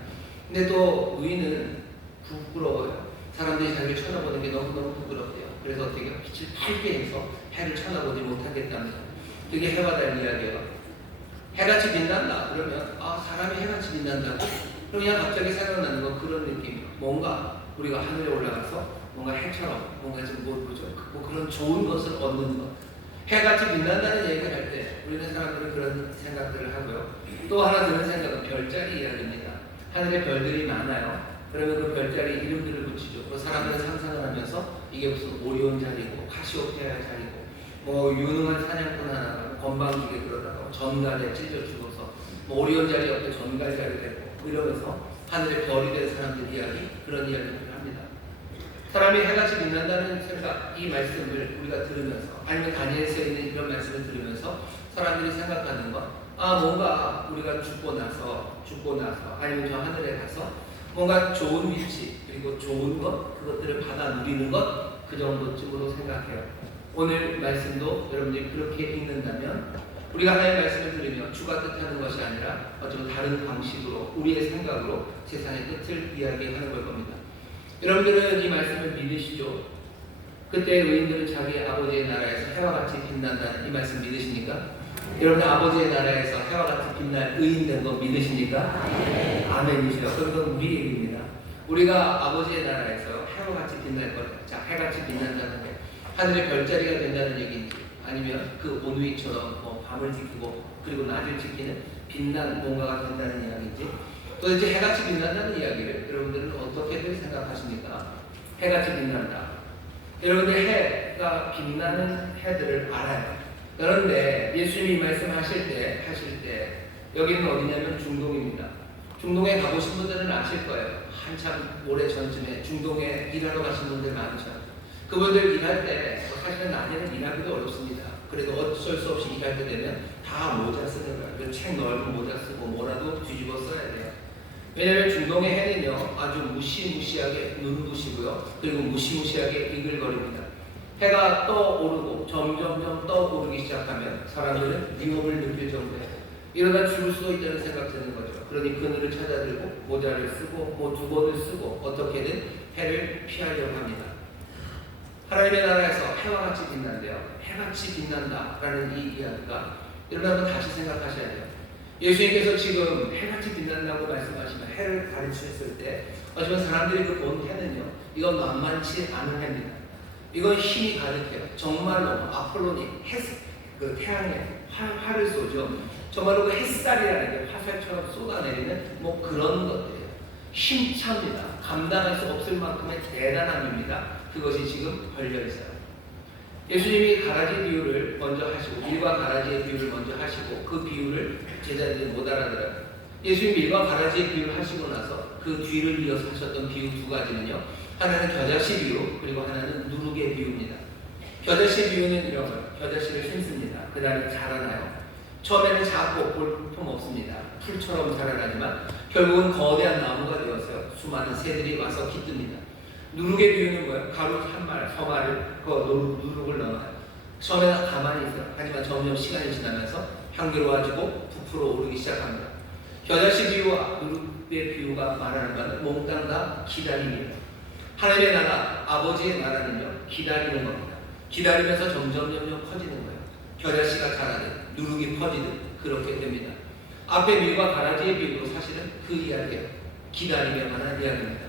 근데 또 누이는 부끄러워요. 사람들이 자기를 쳐다보는 게 너무너무 부끄럽대요. 그래서 어떻게 빛을 밝게 해서 해를 쳐다보지 못하겠답니다. 그게 해와 달 이야기예요. 해같이 빛난다 그러면 사람이 해같이 빛난다. 그럼 그냥 갑자기 생각나는 건 그런 느낌. 뭔가 우리가 하늘에 올라가서 뭔가 해처럼 뭔가 좀 뭐 그런 좋은 것을 얻는 것. 해같이 빛난다는 얘기를 할 때 우리는 사람들은 그런 생각들을 하고요. 또 하나 드는 생각은 별자리 이야기입니다. 하늘에 별들이 많아요. 그러면 그 별자리 이름들을 붙이죠. 그 사람들은 상상을 하면서 이게 무슨 오리온 자리고 카시오페아 자리고 뭐 유능한 사냥꾼 하나가 건방지게 그러다가 전갈에 찔려 죽어서 뭐 오리온 자리 옆에 전갈 자리 되고 이러면서 하늘에 별이 된 사람들 이야기 그런 이야기를 합니다. 사람이 해같이 빛난다는 생각 이 말씀을 우리가 들으면서 아니면 다니엘서에 있는 이런 말씀을 들으면서 사람들이 생각하는 것 뭔가 우리가 죽고 나서 아니면 저 하늘에 가서 뭔가 좋은 위치 그리고 좋은 것 그것들을 받아 누리는 것 그 정도쯤으로 생각해요. 오늘 말씀도 여러분들이 그렇게 읽는다면 우리가 하나님의 말씀을 들으며 주가 뜻하는 것이 아니라 어쩌면 다른 방식으로 우리의 생각으로 세상의 끝을 이야기하는 걸 겁니다. 여러분들은 이 말씀을 믿으시죠? 그때 의인들은 자기 아버지의 나라에서 해와 같이 빛난다는 이 말씀 믿으십니까? 여러분 아버지의 나라에서 해와 같이 빛날 의인 된 거 믿으십니까? 아멘이죠. 그건 우리 얘기입니다. 우리가 아버지의 나라에서 해와 같이 빛날 거예요. 자, 해같이 빛난다는 게 하늘의 별자리가 된다는 얘기인지 아니면 그 오누이처럼 밤을 지키고 그리고 낮을 지키는 빛난 뭔가가 된다는 이야기인지 도대체 해같이 빛난다는 이야기를 여러분들은 어떻게들 생각하십니까? 해같이 빛난다. 여러분들 해가 빛나는 해들을 알아요. 그런데 예수님이 말씀하실 때 여기는 어디냐면 중동입니다. 중동에 가보신 분들은 아실 거예요. 한참 오래 전쯤에 중동에 일하러 가신 분들 많으셔요. 그분들 일할 때 사실은 낮에는 일하기도 어렵습니다. 그래도 어쩔 수 없이 일할 때 되면 다 모자 쓰는 거예요. 책 넓은 모자 쓰고 뭐라도 뒤집어 써야 돼요. 왜냐하면 중동의 해는요 아주 무시무시하게 눈부시고요. 그리고 무시무시하게 이글거립니다. 해가 떠오르고 점점점 떠오르기 시작하면 사람들은 위험을 느낄 정도예요. 이러다 죽을 수도 있다는 생각 드는 거죠. 그러니 그늘을 찾아들고 모자를 쓰고 뭐 두 번을 쓰고 어떻게든 해를 피하려고 합니다. 하나님의 나라에서 해와 같이 빛난대요. 해같이 빛난다라는 이 이야기가 여러분 한번 다시 생각하셔야 돼요. 예수님께서 지금 해같이 빛난다고 말씀하시면 해를 가르치셨을 때 어쩌면 사람들이 그 본 해는요 이건 만만치 않은 해입니다. 이건 힘이 가득해요. 정말로 아폴론이 그 태양에 활을 쏘죠. 정말로 그 햇살이라는 게 화살처럼 쏟아내리는 뭐 그런 것들이에요. 힘찹니다. 감당할 수 없을 만큼의 대단함입니다. 그것이 지금 걸려 있어요. 예수님이 가라지 비유를 먼저 하시고 밀과 가라지의 비유를 먼저 하시고 그 비유를 제자들이 못 알아들어요. 예수님 밀과 가라지의 비유를 하시고 나서 그 뒤를 이어서 하셨던 비유 두 가지는요. 하나는 겨자씨 비유, 그리고 하나는 누룩의 비유입니다. 겨자씨 비유는 이런 거예요. 겨자씨를 심습니다. 그 다음에 자라나요. 처음에는 작고 볼품 없습니다. 풀처럼 자라나지만 결국은 거대한 나무가 되어서요. 수많은 새들이 와서 깃듭니다. 누룩의 비유는 뭐예요? 가루 한 말, 서말을 그 누룩을 넣어요. 처음에는 가만히 있어요. 하지만 점점 시간이 지나면서 향기로워지고 부풀어 오르기 시작합니다. 겨자씨 비유와 누룩의 비유가 말하는 바는 몽땅 다 기다림이에요. 하나님의 나라, 아버지의 나라는요, 기다리는 겁니다. 기다리면서 점점 커지는 거예요. 겨자씨가 자라든 누룩이 퍼지든 그렇게 됩니다. 앞에 밀과 가라지의 비유도 사실은 그 이야기예요. 기다림에 관한 이야기입니다.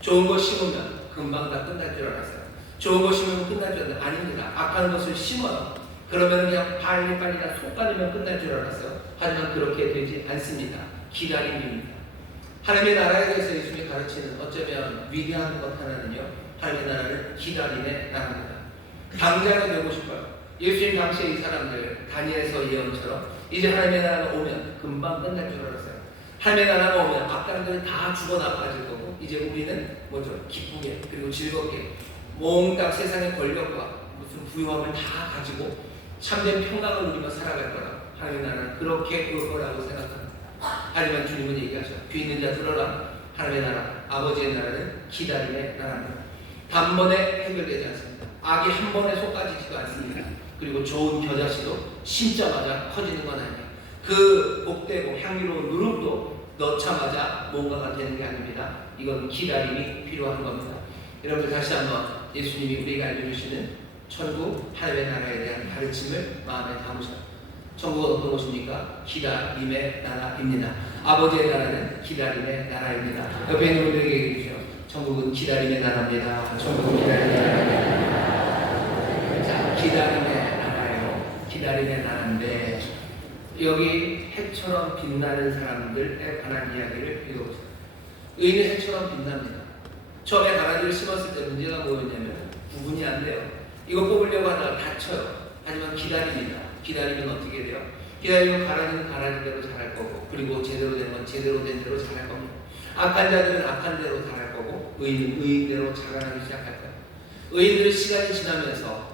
좋은 거 심으면 금방 다 끝날 줄 알았어요. 좋은 거 심으면 끝날 줄 알았는데 아닙니다. 악한 것을 심어요. 그러면 그냥 빨리 다 쏟아내면 끝날 줄 알았어요. 하지만 그렇게 되지 않습니다. 기다림입니다. 하나님의 나라에 대해서 예수님이 가르치는 어쩌면 위대한 것 하나는요. 하나님의 나라는 기다림의 나라입니다. 당장에 되고 싶어요. 예수님 당시에 이 사람들 다니엘서 예언처럼 이제 하나님의 나라가 오면 금방 끝날 줄 알았어요. 하나님의 나라가 오면 악당들이 다 죽어나가질 거고 이제 우리는 뭐죠? 기쁘게 그리고 즐겁게 몽땅 세상의 권력과 무슨 부유함을 다 가지고 참된 평강을 누리며 살아갈 거라. 하나님의 나라는 그렇게 올 거라고 생각합니다. 하지만 주님은 얘기하셔. 귀 있는 자 들어라. 하나님의 나라, 아버지의 나라는 기다림의 나라입니다. 단번에 해결되지 않습니다. 악이 한 번에 쏟아지지도 않습니다. 그리고 좋은 겨자씨도 심자마자 커지는 건 아니에요. 그 복되고 향기로운 누룩도 넣자마자 뭔가가 되는 게 아닙니다. 이건 기다림이 필요한 겁니다. 여러분들 다시 한번 예수님이 우리에게 알려주시는 천국 하나님의 나라에 대한 가르침을 마음에 담으셔요. 천국은 어떤 곳입니까? 기다림의 나라입니다. 아버지의 나라는 기다림의 나라입니다. 옆에 있는 분들에게 얘기해 주시죠. 천국은 기다림의 나라입니다. 천국은 기다림의 나라입니다. 자, 기다림의 나라예요. 기다림의 나라인데 여기 해처럼 빛나는 사람들에 관한 이야기를 읽어보세요. 의인은 해처럼 빛납니다. 처음에 가라지를 심었을 때 문제가 뭐였냐면 구분이 안 돼요. 이거 뽑으려고 하다가 다쳐요. 하지만 기다립니다. 기다리면 어떻게 돼요? 기다리면 가라지는 가라지대로 자랄 거고 그리고 제대로 된 건 제대로 된 대로 자랄 겁니다. 악한 자들은 악한 대로 자랄 거고 의인은 의인대로 자라나기 시작할 거예요. 의인들은 시간이 지나면서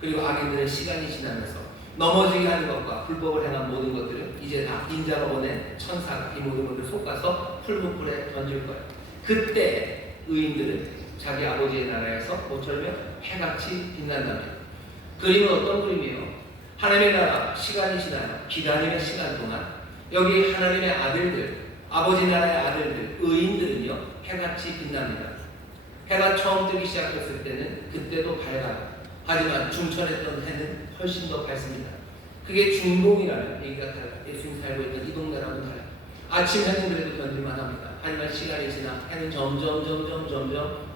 그리고 악인들은 시간이 지나면서 넘어지게 하는 것과 불법을 행한 모든 것들은 이제 다 인자가 보낸 천사가 이 모든 것을 쏟아서 풀무불에 던질 거예요. 그때 의인들은 자기 아버지의 나라에서 모처럼 해같이 빛난답니다. 그림은 어떤 그림이에요? 하나님의 나라, 시간이 지나요. 기다림의 시간 동안 여기 하나님의 아들들, 아버지 나라의 아들들, 의인들은요 해같이 빛납니다. 해가 처음 뜨기 시작했을 때는 그때도 밝아요. 하지만 중천했던 해는 훨씬 더 밝습니다. 그게 중동이라는 얘기가 달라요. 예수님 살고 있는 이 동네랑은 달라요. 아침 해는 그래도 견딜만 합니다. 하지만 시간이 지나 해는 점점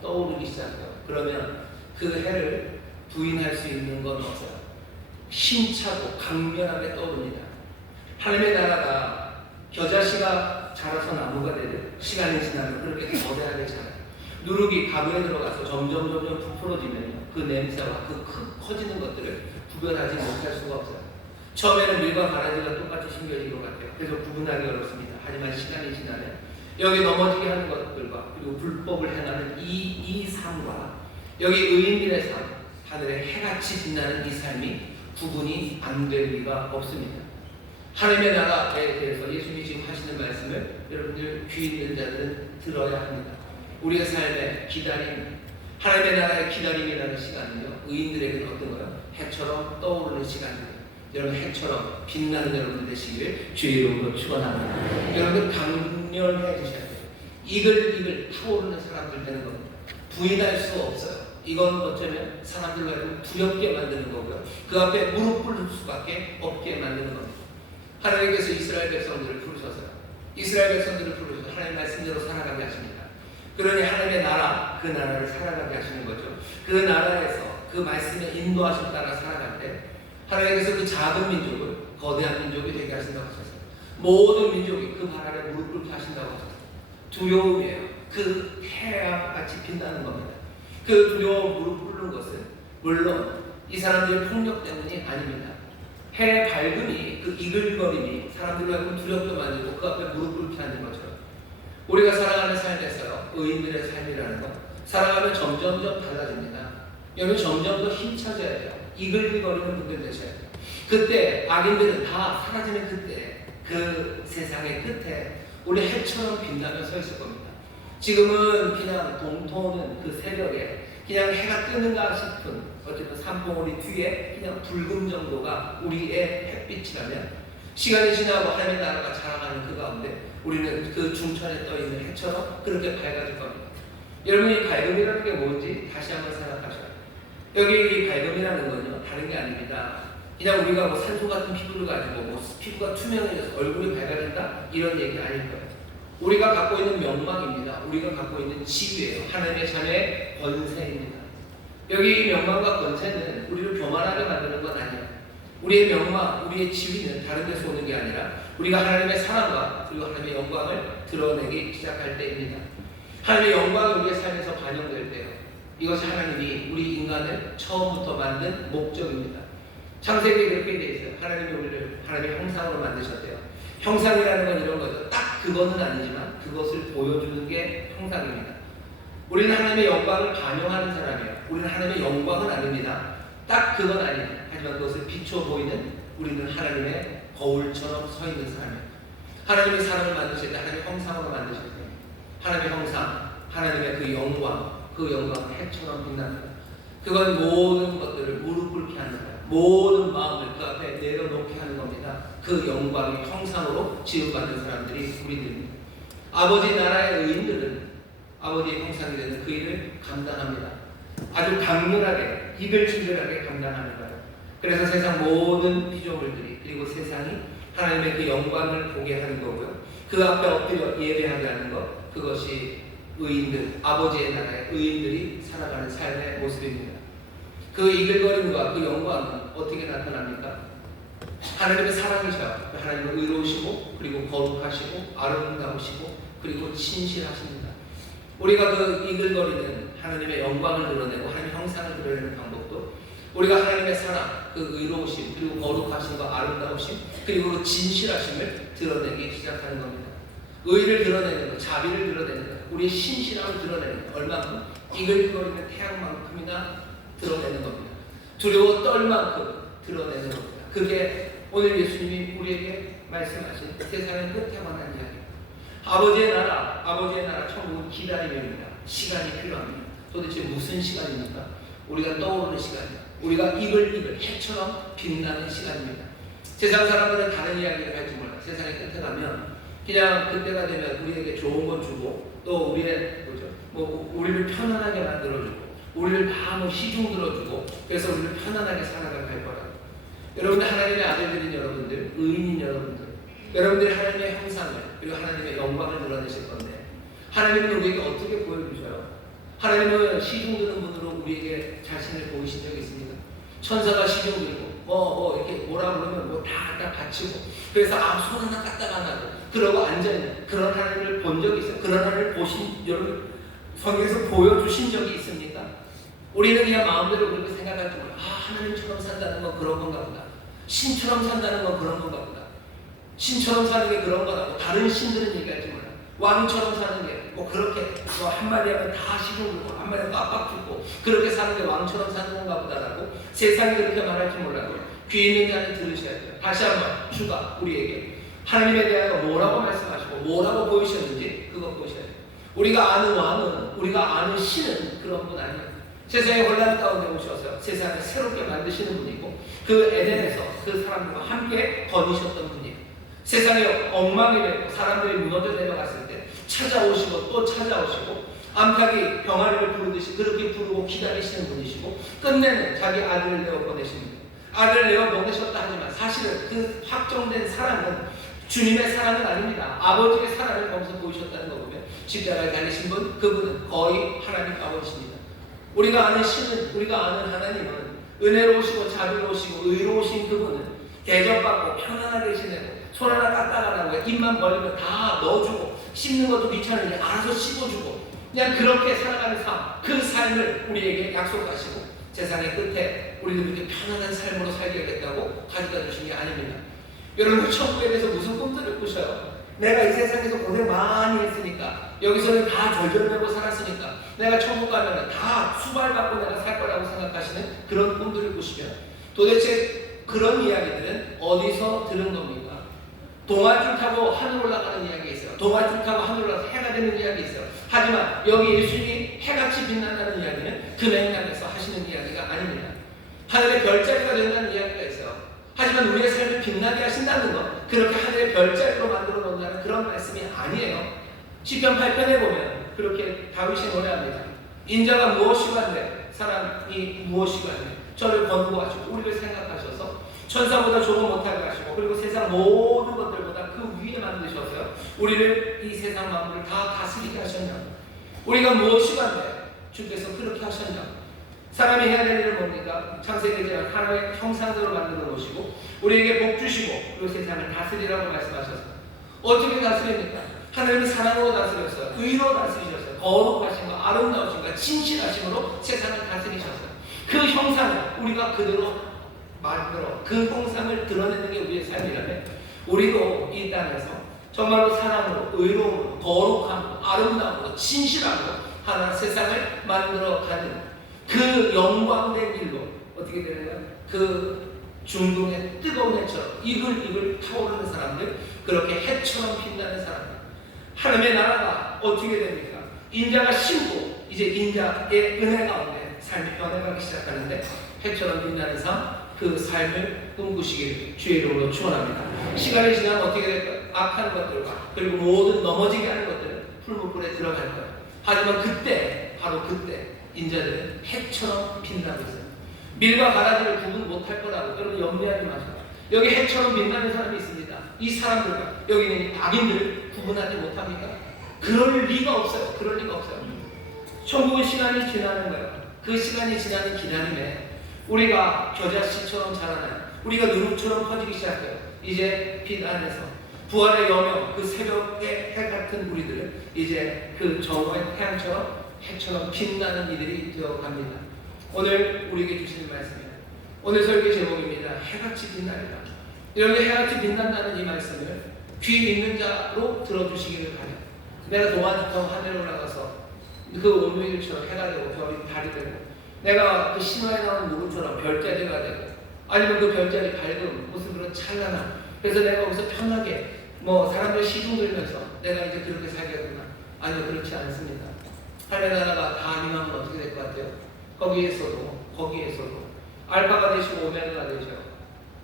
떠오르기 시작해요. 그러면 그 해를 부인할 수 있는 건 없어요. 힘차고 강렬하게 떠오릅니다. 하나님의 나라가 겨자씨가 자라서 나무가 되듯 시간이 지나면 그렇게 거대하게 자라요. 누룩이 가루에 들어가서 점점 부풀어지면요. 그 냄새와 그 커지는 것들을 구별하지 못할 수가 없어요. 처음에는 밀과 가라지가 똑같이 심겨진 것 같아요. 그래서 구분하기 어렵습니다. 하지만 시간이 지나면 여기 넘어지게 하는 것들과 그리고 불법을 행하는 이 삶과 여기 의인들의 삶, 하늘의 해같이 빛나는 이 삶이 구분이 안 될 리가 없습니다. 하나님의 나라에 대해서 예수님이 지금 하시는 말씀을 여러분들 귀 있는 자들은 들어야 합니다. 우리의 삶의 기다림, 하나님의 나라의 기다림이라는 시간은요, 의인들에게는 어떤 거예요? 해처럼 떠오르는 시간이에요. 여러분 해처럼 빛나는 여러분 되시기를 주의 이름으로 축원합니다. 여러분 강렬해 주셔야 돼요. 이글 타오르는 사람들 되는 겁니다. 부인할 수 없어요. 이건 어쩌면 사람들을 두렵게 만드는 거고요. 그 앞에 무릎 꿇을 수밖에 없게 만드는 겁니다. 하나님께서 이스라엘 백성들을 부르셔서요. 이스라엘 백성들을 부르셔서 하나님 말씀대로 살아가게 하십니다. 그러니 하나님의 나라, 그 나라를 살아가게 하시는 거죠. 그 나라에서 그 말씀의 인도하심 따라 살아갈 때 하나님께서 그 작은 민족을 거대한 민족이 되게 하신다고 하셨어요. 모든 민족이 그 발 아래 무릎 꿇게 하신다고 하셨어요. 두려움이에요. 그 태양같이 빛나는 겁니다. 그 두려움 무릎 꿇는 것은 물론 이 사람들의 폭력 때문이 아닙니다. 해의 밝음이 그 이글거림이 사람들을 두렵게 만들고 그 앞에 무릎 꿇게 하는 것처럼 우리가 살아가는 삶에서 의인들의 삶이라는 것, 살아가면 점점점 달라집니다. 여러분 점점 더 힘차져야 돼요. 이글이글거리는 분들 되셔야 돼요. 그때 악인들은 다 사라지는 그때, 그 세상의 끝에 우리 해처럼 빛나며 서 있을 겁니다. 지금은 그냥 동토는 그 새벽에 그냥 해가 뜨는가 싶은 어쨌든 산봉우리 뒤에 그냥 붉은 정도가 우리의 햇빛이라면, 시간이 지나고 하나님의 나라가 자라가는 그 가운데 우리는 그 중천에 떠있는 해처럼 그렇게 밝아질 겁니다. 여러분, 이 밝음이라는 게 뭔지 다시 한번 생각하셔야 돼요. 여기 이 밝음이라는 건요, 다른 게 아닙니다. 그냥 우리가 뭐 산소 같은 피부를 가지고 뭐 피부가 투명해져서 얼굴이 밝아진다, 이런 얘기 아닐 거예요. 우리가 갖고 있는 명망입니다. 우리가 갖고 있는 지위예요. 하나님의 자녀의 권세입니다. 여기 이 명망과 권세는 우리를 교만하게 만드는 건 아니에요. 우리의 명망, 우리의 지위는 다른 데서 오는 게 아니라 우리가 하나님의 사랑과 그리고 하나님의 영광을 드러내기 시작할 때입니다. 하나님의 영광이 우리의 삶에서 반영될 때요, 이것이 하나님이 우리 인간을 처음부터 만든 목적입니다. 창세기에 그렇게 되어 있어요. 하나님이 우리를 하나님의 형상으로 만드셨대요. 형상이라는 건 이런 거죠. 딱 그거는 아니지만 그것을 보여주는 게 형상입니다. 우리는 하나님의 영광을 반영하는 사람이에요. 우리는 하나님의 영광은 아닙니다. 딱 그건 아니에요. 하지만 그것을 비춰 보이는, 우리는 하나님의 거울처럼 서 있는 사람이에요. 하나님이 사람을 만드실 때 하나님의 형상으로 만드실 때 하나님의 형상, 하나님의 그 영광은 해처럼 빛납니다. 그건 모든 것들을 무릎 꿇게 하는 거예요. 모든 마음을 그 앞에 내려놓게 하는 겁니다. 그 영광의 형상으로 지음받은 사람들이 우리들입니다. 아버지 나라의 의인들은 아버지의 형상이 되는 그 일을 감당합니다. 아주 강렬하게, 이글이글하게 감당하는 거예요. 그래서 세상 모든 피조물들이, 그리고 세상이 하나님의 그 영광을 보게 하는 거고요. 그 앞에 엎드려 예배하게 하는 것, 그것이 의인들, 아버지의 나라의 의인들이 살아가는 삶의 모습입니다. 그 이글거림과 그 영광은 어떻게 나타납니까? 하나님의 사랑이셔. 하나님은 의로우시고, 그리고 거룩하시고, 아름다우시고, 그리고 신실하십니다. 우리가 그 이글거리는 하나님의 영광을 드러내고 하나님의 형상을 드러내는 방법도, 우리가 하나님의 사랑, 그 의로우심, 그리고 거룩하심과 아름다우심, 그리고 그 진실하심을 드러내기 시작하는 겁니다. 의를 드러내는 것, 자비를 드러내는 것, 우리의 신실함을 드러내는 것, 얼만큼 이글거리는 태양만큼이나 드러내는 겁니다. 두려워 떨 만큼 드러내는 겁니다. 그게 오늘 예수님이 우리에게 말씀하신 세상의 끝에 관한 이야기. 아버지의 나라 천국은 기다림입니다. 시간이 필요합니다. 도대체 무슨 시간입니까? 우리가 떠오르는 시간입니다. 우리가 이글이글 해처럼 빛나는 시간입니다. 세상 사람들은 다른 이야기를 할지 몰라요. 세상의 끝에 가면 그냥 그때가 되면 우리에게 좋은 건 주고, 또 우리의 우리를 편안하게 만들어주고, 우리를 다 시중 들어주고, 그래서 우리를 편안하게 살아가게 할 거라. 여러분들, 하나님의 아들들인 여러분들, 의인인 여러분들이 하나님의 형상을, 그리고 하나님의 영광을 드러내실 건데, 하나님은 우리에게 어떻게 보여주셔요? 하나님은 시중 드는 분으로 우리에게 자신을 보이신 적이 있습니다. 천사가 시중 들고 이렇게 뭐라 그러면 다 갖다 바치고, 그래서 손 하나 갖다가 안 하고 그러고 앉아있는 그런 하나님을 본 적이 있어요. 그런 하나님을 보신, 여러분 성경에서 보여주신 적이 있습니까? 우리는 그냥 마음대로 그렇게 생각하지 몰라요. 하나님처럼 산다는 건 그런 건가 보다. 신처럼 산다는 건 그런 건가 보다. 신처럼 사는 게 그런 거라고 다른 신들은 얘기하지 몰라요. 왕처럼 사는 게 그렇게 한마디 하면 다 시중들고 한마디 하면 빡빡 죽고 그렇게 사는 게 왕처럼 사는 건가 보다라고 세상이 그렇게 말할지 몰라도 귀 있는 자는 들으셔야 돼요. 다시 한번 주가 우리에게 하나님에 대하여 뭐라고 말씀하시고 뭐라고 보이셨는지 그것 보셔야 돼요. 우리가 아는 왕은, 우리가 아는 신은 그런 분 아니에요. 세상의 혼란 가운데 오셔서 세상을 새롭게 만드시는 분이고, 그 에덴에서 그 사람들과 함께 거니셨던 분이에요. 세상에 엉망이 되고 사람들이 무너져 내려갔을 때 찾아오시고 또 찾아오시고, 암탉이 병아리를 부르듯이 그렇게 부르고 기다리시는 분이시고, 끝내는 자기 아들을 내어 보내십니다. 아들을 내어 보내셨다 하지만 사실은 그 확정된 사랑은 주님의 사랑은 아닙니다. 아버지의 사랑을 거기서 보이셨다는 거 보면 십자가에 달리신 분, 그분은 거의 하나님 아버지십니다. 우리가 아는 신은, 우리가 아는 하나님은 은혜로우시고 자비로우시고 의로우신 그분은 대접받고 편안하게 지내고 손 하나 까딱하라고 입만 벌리면 다 넣어주고, 씹는 것도 귀찮으니 알아서 씹어주고, 그냥 그렇게 살아가는 삶, 그 삶을 우리에게 약속하시고 세상의 끝에 우리는 이렇게 편안한 삶으로 살게 하겠다고 가져다 주신 게 아닙니다. 여러분, 천국에 대해서 무슨 꿈들을 꾸셔요? 내가 이 세상에서 고생 많이 했으니까, 여기서는 다 절절매고 살았으니까 내가 천국 가면 다 수발받고 내가 살 거라고 생각하시는 그런 꿈들을 꾸시면, 도대체 그런 이야기들은 어디서 들은 겁니까? 동아줄 타고 하늘 올라가는 이야기 있어요. 동아줄 타고 하늘 올라가서 해가 되는 이야기 있어요. 하지만 여기 예수님이 해같이 빛난다는 이야기는 그 맥락에서 하시는 이야기가 아닙니다. 하늘의 별자리가 된다는 이야기가 있어요. 하지만 우리의 삶을 빛나게 하신다는 것, 그렇게 하늘의 별자리로 만들어 놓는다는 그런 말씀이 아니에요. 시편 8편에 보면 그렇게 다윗이 노래합니다. 인자가 무엇이간데 사람이 무엇이간데 저를 권고하시고 우리를 생각하셔서 천사보다 조금 못하게 하시고, 그리고 세상 모든 것들보다 그 위에 만드셔서요, 우리를 이 세상 만물을 다 다스리게 하셨냐. 우리가 무엇이간데 주께서 그렇게 하셨냐. 사람이 해야 될 일은 뭡니까? 창세기 때 하나님의 형상대로 만들어 놓으시고 우리에게 복 주시고 그리고 세상을 다스리라고 말씀하셨어요. 어떻게 다스립니까? 하나님이 사랑으로 다스렸어요. 의로 다스리셨어요. 거룩하신 거, 아름다우신 거, 진실하심으로 세상을 다스리셨어요. 그 형상을 우리가 그대로 만들어 그 형상을 드러내는 게 우리의 삶이라면, 우리도 이 땅에서 정말로 사랑으로, 의로움으로, 거룩함으로, 아름다움으로, 진실함으로 하나 세상을 만들어가는 그 영광된 일로 어떻게 되나요? 그 중동의 뜨거운 해처럼 이글이글 타오르는 사람들, 그렇게 해처럼 빛나는 사람들. 하나님의 나라가 어떻게 됩니까? 인자가 심고 이제 인자의 은혜 가운데 삶이 변해가기 시작하는데, 해처럼 빛나는 삶, 그 삶을 꿈꾸시기를 주의 이름으로 축원합니다. 시간이 지나면 어떻게 될까요? 악한 것들과 그리고 모든 넘어지게 하는 것들은 풀무불에 들어갈 거예요. 하지만 그때, 바로 그때 인자들은 해처럼 빛나고 있어요. 밀과 가라지를 구분 못할 거라고 여러분 염려하지 마세요. 여기 해처럼 빛나는 사람이 있습니다. 이 사람들과 여기 있는 악인들을 구분하지 못합니까? 그럴 리가 없어요. 그럴 리가 없어요. 천국의 시간이 지나는 거예요. 그 시간이 지나는 기다림에 우리가 겨자씨처럼 자라나요. 우리가 누룩처럼 퍼지기 시작해요. 이제 빛 안에서 부활의 여명, 그 새벽의 해 같은 우리들은 이제 그 정오의 태양처럼 해처럼 빛나는 이들이 되어갑니다. 오늘 우리에게 주시는 말씀이에요. 오늘 설교 제목입니다. 해같이 빛나리라. 여러분, 해같이 빛난다는 이 말씀을 귀 있는 자로 들어주시기를 바라요. 내가 동안부터 하늘에 올라가서 그 온누이들처럼 해가 되고 별이 달이 되고, 내가 그 신화에 나오는 누구처럼 별자리가 되고, 아니면 그 별자리 밝은 모습으로 찬란한, 그래서 내가 거기서 편하게 사람들 시중 들면서 내가 이제 그렇게 살겠구나. 아니요, 그렇지 않습니다. 하나님의 나라가 다 임하면 어떻게 될 것 같아요? 거기에서도 알파가 되시고 오메가가 되셔.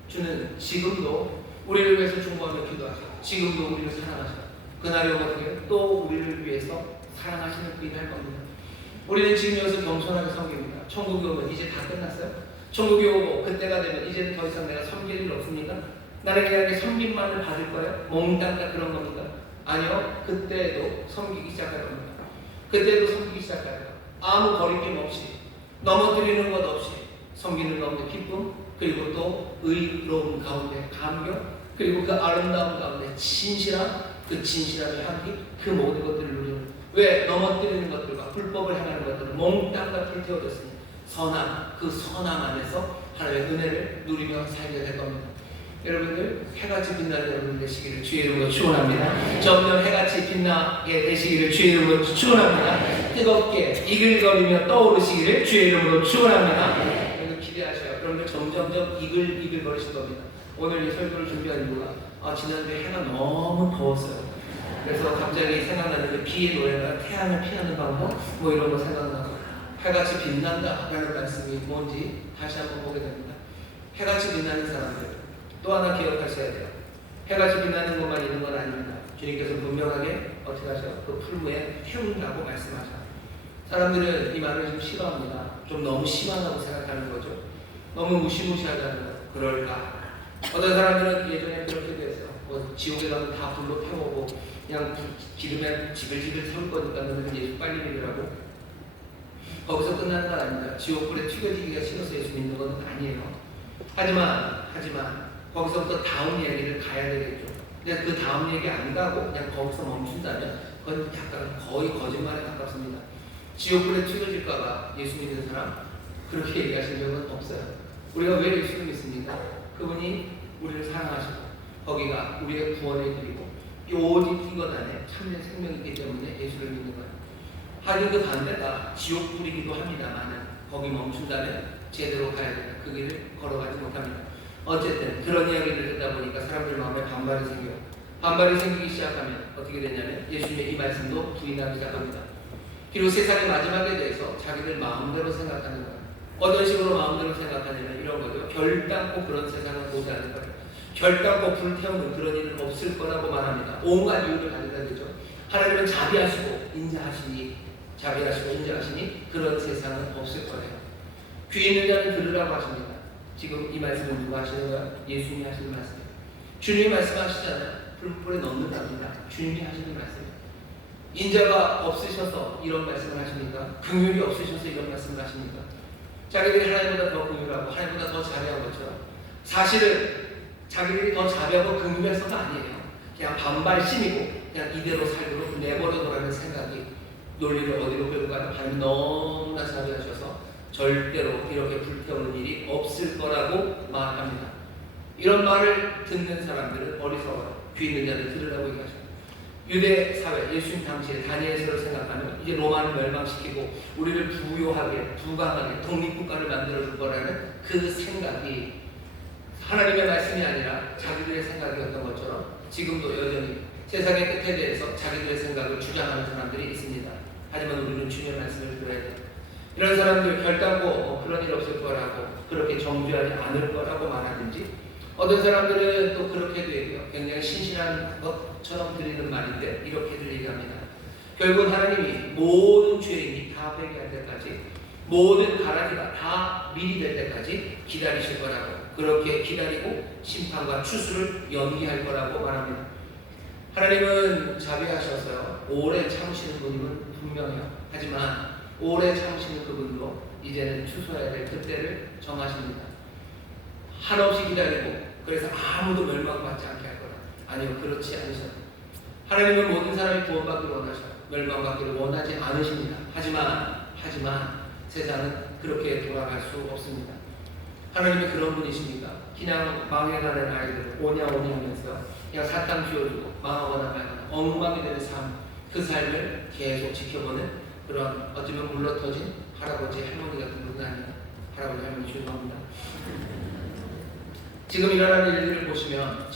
주는 지금도 우리를 위해서 중보하며 기도하셔. 지금도 우리를 사랑하셔. 그날이 오거든요. 또 우리를 위해서 사랑하시는 그 일을 할 겁니다. 우리는 지금 여기서 겸손하게 섬깁니다. 천국이 오면 이제 다 끝났어요. 천국이 오고 그때가 되면 이제는 더 이상 내가 섬길 일 없습니까? 나는 그냥 섬김만을 받을 거예요? 몽땅 그런 겁니까? 아니요. 그때도 섬기기 시작할 겁니다. 그때도 섬기기 시작할 거예요. 아무 거리낌 없이, 넘어뜨리는 것 없이 섬기는 가운데 기쁨, 그리고 또 의로움 가운데 감격, 그리고 그 아름다움 가운데 진실함, 그 진실함의 향기, 그 모든 것들을 누리는. 왜? 넘어뜨리는 것들과 불법을 행하는 것들은 몽땅 다 불태워졌으니 선함, 그 선함 안에서 하나님의 은혜를 누리며 살게 될 겁니다. 여러분들, 해같이 빛나는 여러분 되시기를 주의 이름으로 축원합니다. 점점 해같이 빛나게 되시기를 주의 이름으로 축원합니다. 뜨겁게 이글거리며 떠오르시기를 주의 이름으로 축원합니다. 여러분 기대하셔요. 여러분들 점점점 이글거리실 겁니다. 오늘 이 설교를 준비한 이유가 지난주에 해가 너무 더웠어요. 그래서 갑자기 생각나는 그 비의 노래가 태양을 피하는 방법 이런 거 생각나고, 해같이 빛난다 라는 말씀이 뭔지 다시 한번 보게 됩니다. 해같이 빛나는 사람들 또 하나 기억하셔야 돼요. 해같이 빛나는 것만 있는 건 아닙니다. 주님께서 분명하게 어떻게 하셔요? 그 풀무에 태운다고 말씀하셔요. 사람들은 이 말을 좀 싫어합니다. 좀 너무 심하다고 생각하는 거죠. 너무 무시무시하다는 거. 그럴까? 어떤 사람들은 예전에 그렇게 됐어요. 지옥에 가면 다 불로 태우고 그냥 기름에 지글지글 태울 거니까 너는 예수 빨리 믿으라고. 거기서 끝나는 건 아닙니다. 지옥불에 튀겨지기가 싫어서 예수 믿는 건 아니에요. 하지만 거기서부터 다음 얘기를 가야 되겠죠. 근데 그 다음 얘기 안 가고 그냥 거기서 멈춘다면 그건 약간 거의 거짓말에 가깝습니다. 지옥불에 튀겨질까봐 예수 믿는 사람 그렇게 얘기하신 적은 없어요. 우리가 왜 예수를 믿습니까? 그분이 우리를 사랑하시고 거기가 우리의 구원의 길이고 오직 이것 안에 참된 생명이 있기 때문에 예수를 믿는 거예요. 하긴 그 반대가 지옥 불이기도 합니다만 거기 멈춘다면 제대로 가야 된다. 그 길을 걸어가지 못합니다. 어쨌든 그런 이야기를 듣다 보니까 사람들 마음에 반발이 생겨요. 반발이 생기기 시작하면 어떻게 되냐면 예수님의 이 말씀도 부인하기 시작합니다. 비록 세상의 마지막에 대해서 자기들 마음대로 생각하는 거예요. 어떤 식으로 마음대로 생각하냐면 이런 거죠. 결단코 그런 세상은 보지 않을 거예요. 결단코 불태우는 그런 일은 없을 거라고 말합니다. 온갖 이유를 가져다 대죠. 하나님은 자비하시고 인자하시니 그런 세상은 없을 거예요. 귀 있는 자는 들으라고 하십니다. 지금 이 말씀은 누가 하시는 거예요? 예수님이 하시는 말씀이에요. 주님이 말씀하시잖아요. 불에 넣는답니다. 주님이 하시는 말씀. 인자가 없으셔서 이런 말씀을 하십니까? 긍휼이 없으셔서 이런 말씀을 하십니까? 자기들이 하나님보다 더 긍휼하고 하나님보다 더 자비한 것처럼 사실은 자기들이 더 자비하고 긍휼해서가 아니에요. 그냥 반발심이고 그냥 이대로 살도록 내버려두라는 생각이 논리를 어디로 끌고 가요? 하나님 너무나 자비하셔서 절대로 이렇게 불태우는 일이 없을 거라고 말합니다. 이런 말을 듣는 사람들은 어리석어요. 귀 있는 자들 들으라고 얘기하죠. 유대 사회, 예수님 당시에 다니엘서를 생각하면 이제 로마를 멸망시키고 우리를 부유하게, 부강하게 독립국가를 만들어줄 거라는 그 생각이 하나님의 말씀이 아니라 자기들의 생각이었던 것처럼 지금도 여전히 세상의 끝에 대해서 자기들의 생각을 주장하는 사람들이 있습니다. 하지만 우리는 주님의 말씀을 들어야 돼요. 이런 사람들 결단코 그런 일 없을 거라고 그렇게 정죄하지 않을 거라고 말하든지 어떤 사람들은 또 그렇게도 얘기해요. 굉장히 신실한 것처럼 들리는 말인데 이렇게들 얘기합니다. 결국 하나님이 모든 죄인이 다 회개할 때까지 모든 가라지가 다 미리 될 때까지 기다리실 거라고 그렇게 기다리고 심판과 추수를 연기할 거라고 말합니다. 하나님은 자비하셔서요. 오래 참으시는 분임은 분명해요. 하지만 오래 참으시는 그분도 이제는 추수해야 될 그때를 정하십니다. 한없이 기다리고 그래서 아무도 멸망받지 않게 할 거라. 아니요, 그렇지 않으셔요. 하나님은 모든 사람이 구원받기를 원하셔요. 멸망받기를 원하지 않으십니다. 하지만 세상은 그렇게 돌아갈 수 없습니다. 하나님이 그런 분이십니까? 그냥 망해가는 아이들을 오냐 하면서 그냥 사탕 쥐어주고 망하거나 말거나 엉망이 되는 삶, 그 삶을 계속 지켜보는 그런 어쩌면 물러터진 할아버지 할머니 같은 분은 아니에요. 할아버지 할머니 죄송합니다. 지금 일어나는 일들을 보시면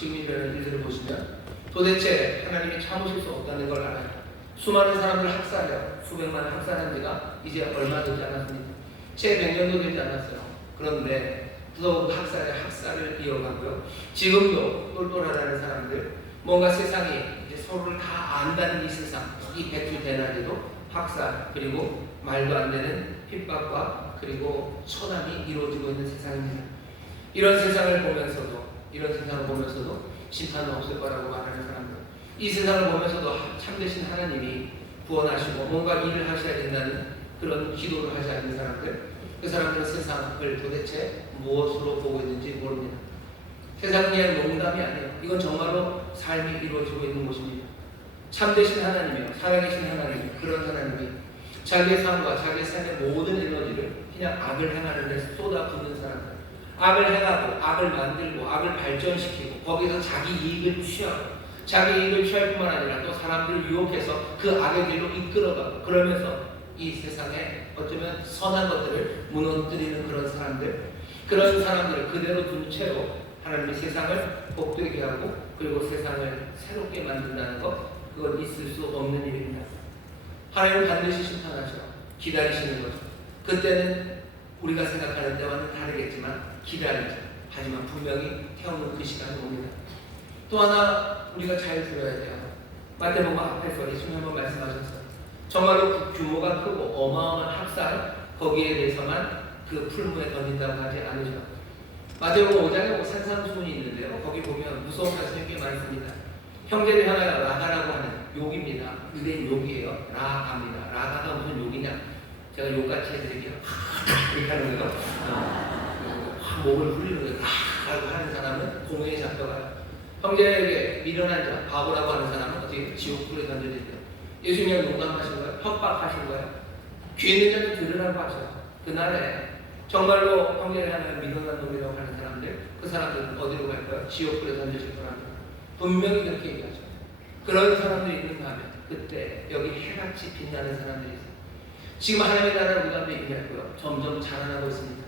도대체 하나님이 참으실 수 없다는 걸 알아요. 수많은 사람들 학살해요. 수백만 학살한 지가 이제 얼마 되지 않았습니다. 채 100년도 되지 않았어요. 그런데 더욱 학살을 이어가고요. 지금도 똘똘하다는 사람들, 뭔가 세상이 이제 서로를 다 안다는 이 세상, 이 백주대낮에도 학살 그리고 말도 안 되는 핍박과 그리고 처남이 이루어지고 있는 세상입니다. 이런 세상을 보면서도 심판은 없을 거라고 말하는 사람들, 이 세상을 보면서도 참되신 하나님이 구원하시고 뭔가 일을 하셔야 된다는 그런 기도를 하지 않는 사람들, 그 사람들은 세상을 도대체 무엇으로 보고 있는지 모릅니다. 세상은 그냥 농담이 아니에요. 이건 정말로 삶이 이루어지고 있는 곳입니다. 참되신 하나님이요, 살아계신 하나님, 그런 하나님이 자기의 삶과 자기의 삶의 모든 에너지를 그냥 악을 행하는 데 쏟아붓는 사람들, 악을 행하고 악을 만들고 악을 발전시키고 거기서 자기 이익을 취하고 자기 이익을 취할 뿐만 아니라 또 사람들을 유혹해서 그 악의 길로 이끌어가고 그러면서 이 세상에 어쩌면 선한 것들을 무너뜨리는 그런 사람들을 그대로 둔 채로 하나님이 세상을 복되게 하고 그리고 세상을 새롭게 만든다는 것, 그건 있을 수 없는 일입니다. 하나님은 반드시 심판하셔 기다리시는 거죠. 그때는 우리가 생각하는 때와는 다르겠지만 기다리죠. 하지만 분명히 태우는 그 시간이 옵니다. 또 하나 우리가 잘 들어야 돼요. 마태복음 앞에서 예수님 한번 말씀하셨어요. 정말로 규모가 크고 어마어마한 학살, 거기에 대해서만 그 풀무에 던진다고 하지 않으셔. 마태복음 5장에 산상수훈이 있는데요. 거기 보면 무서운 말씀이 꽤 많습니다. 형제를 향하여 라가라고 하는 욕입니다. 유대인 욕이에요. 라가입니다. 라가가 무슨 욕이냐? 제가 욕같이 해드릴게요. 이렇게 하는 거요. 목을 훌리는 거예요. 라고 하는 사람은 공회에 잡혀가요. 형제에게 미련한 자, 바보라고 하는 사람은 어떻게 지옥불에 던져진대요. 예수님이 농담하신 거예요? 협박하신 거예요? 귀 있는 자는 들으라고 하셔요. 그날에 정말로 형제를 향하여 미련한 놈이라고 하는 사람들, 그 사람들은 어디로 갈 거예요? 지옥불에 던져질 거라는 거예요. 분명히 그렇게 얘기하죠. 그런 사람들이 있는가 하면 그때 여기 해같이 빛나는 사람들이 있어요. 지금 하나님의 나라를 우리가 얘기했고요. 점점 자라나고 있습니다.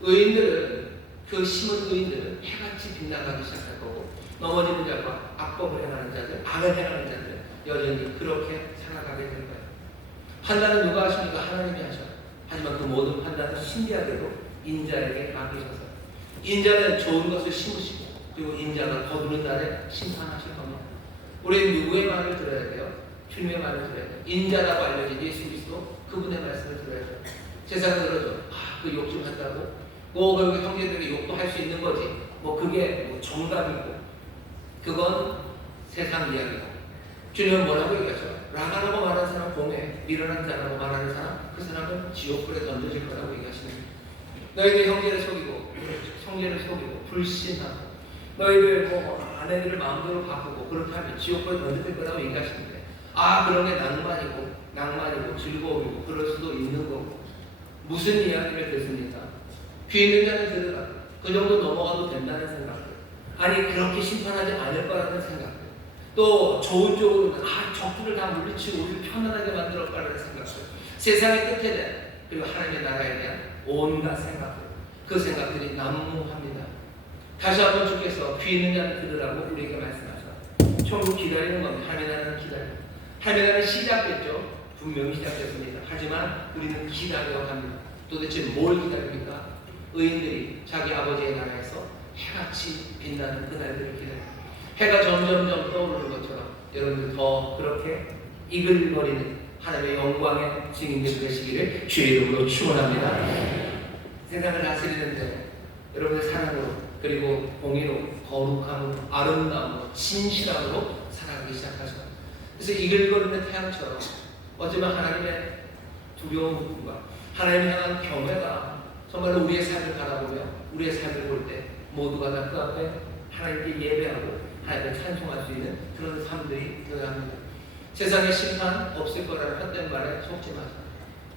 의인들은 그 심은 의인들은 해같이 빛나가기 시작할 거고 넘어지는 자과 악법을 행하는 자들, 악을 행하는 자들은 여전히 그렇게 살아가게 될 거예요. 판단은 누가 하십니까? 하나님이 하셔요. 하지만 그 모든 판단은 신비하게도 인자에게 맡기셔서 인자는 좋은 것을 심으시고 그리고 인자가 거두는 날에 심판하실 겁니다. 우리는 누구의 말을 들어야 돼요? 주님의 말을 들어야 돼요. 인자라고 알려진 예수 그리스도 그분의 말씀을 들어야 돼요. 세상은 그러죠. 그 욕 좀 한다고 결국 형제들에게 욕도 할 수 있는 거지. 그게 정답이고 그건 세상 이야기고 주님은 뭐라고 얘기하죠? 라가라고 말하는 사람 공에 미련한 자라고 말하는 사람 그 사람은 지옥불에 던져질 거라고 얘기하시는 거예요. 너희들 형제를 속이고 형제를 속이고 불신하고 너희들 아내들을 마음대로 바꾸고 그렇게 하면 지옥불에 던져질 거라고 얘기하시는데 그런 게 낭만이고 즐거움이고 그럴 수도 있는 거고 무슨 이야기를 듣습니까? 귀 있는 자는 들으라. 그 정도 넘어가도 된다는 생각들. 아니 그렇게 심판하지 않을 거라는 생각들. 또 좋은 쪽으로는 적들을 다 물리치고 우리를 편안하게 만들어 가라는 생각들. 세상의 끝에 대한 그리고 하나님의 나라에 대한 온갖 생각들. 그 생각들이 난무합니다. 다시 한번 주께서 귀 있는 자는 들으라고 우리에게 말씀하셔. 천국 기다리는 겁니다. 하나님의 나라는 기다립니다. 하나님의 나라는 시작됐죠. 분명히 시작됐습니다. 하지만 우리는 기다려갑니다. 도대체 뭘 기다립니까? 의인들이 자기 아버지의 나라에서 해같이 빛나는 그날들을 기다립니다. 해가 점점점 떠오르는 것처럼 여러분들 더 그렇게 이글거리는 하나님의 영광의 증인들 되시기를 주의 이름으로 축원합니다. 세상을 다스리는데 여러분의 사랑으로 그리고 공의로 거룩함으로 아름다움으로 진실함으로 살아가기 시작하죠. 그래서 이글거리는 태양처럼 어쩌면 하나님의 두려움과 하나님을 향한 경외가 정말로 우리의 삶을 바라보며 우리의 삶을 볼 때 모두가 다 그 앞에 하나님께 예배하고 하나님을 찬송할 수 있는 그런 삶들이 되어야 합니다. 세상에 심판 없을 거라는 헛된 말에 속지 마세요.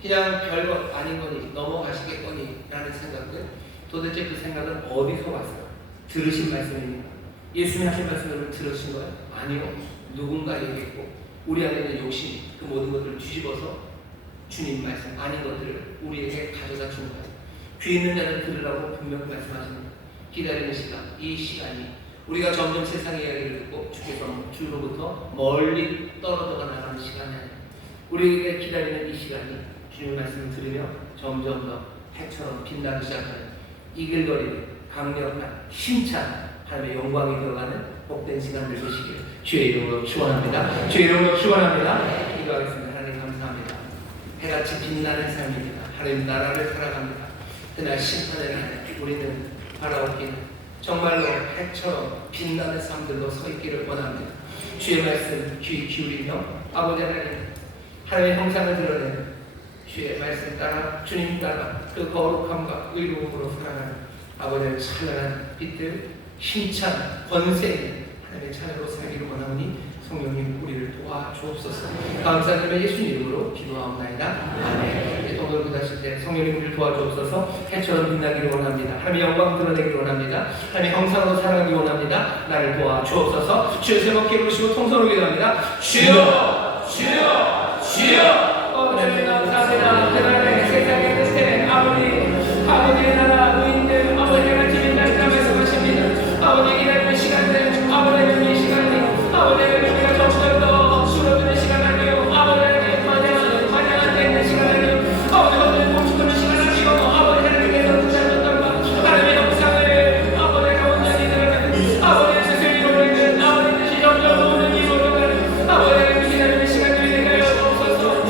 그냥 별것 아닌 거니 넘어가시겠거니 라는 생각들 도대체 그 생각은 어디서 왔어요? 들으신 말씀입니까? 예수님 하신 말씀을 들으신 거예요? 아니요. 누군가 얘기했고 우리 안에 있는 욕심이 그 모든 것들을 뒤집어서 주님 말씀 아닌 것들을 우리에게 가져다 주는 거예요. 귀 있는 자는 들으라고 분명히 말씀하십니다. 기다리는 시간, 이 시간이 우리가 점점 세상의 이야기를 듣고 주로부터 멀리 떨어져 나가는 시간이 아니에요. 우리에게 기다리는 이 시간이 주님의 말씀을 들으며 점점 더 해처럼 빛나기 시작하는 이글거리는 강력한 힘찬 하나님의 영광이 들어가는 복된 시간들 되시길 주의 이름으로 축원합니다. 주의 이름으로 축원합니다. 기도하겠습니다. 하나님 감사합니다. 해같이 빛나는 삶입니다. 하나님 나라를 살아갑니다. 그날 심판의 날에 우리는 바라오기는 정말로 해처럼 빛나는 삶들로 서 있기를 원합니다. 주의 말씀 귀 기울이며 아버지 하나님 하나님의 형상을 드러내는 주의 말씀 따라 주님 따라 그 거룩함과 의로움으로 살아가는 아버지의 찬란한 빛들 힘찬 권세 있는 하나님의 찬으로 살기를 원하오니 성령님 우리를 도와주옵소서. 감사드리며 예수님 이름으로 기도하옵나이다. 아멘. 오늘 기도하실 때 성령님 우리를 도와주옵소서. 해처럼 빛나기를 원합니다. 하나님의 영광 드러내기를 원합니다. 하나님의 형상으로 살아가기를 원합니다. 나를 도와주옵소서. 주여 제목께 부르시고 통성으로 기도합니다. 주여 주여 주여. 하나님 감사합니다. 그날의 세상의 끝에 아버지의 나라 의인들 아버지가 지금 날 말씀하십니다. 아버지 기다리는 시간들 아버지의 이 시간이 아버지의 우리가 점점 더 줄어드는 시간 아니요 아버지에게 만연한 되는 시간 아니요 아버지가 멈추는 시간 아니요 아버지 하나님께서 주시는 것과 하나님의 형상을 아버지가 온전히 드러내는 아버지의 뜻을 이루어내는 아버지의 뜻이 점점 더 온전히 이루어져가는 아버지의 기다리는 시간들이 되게 하여 주옵소서.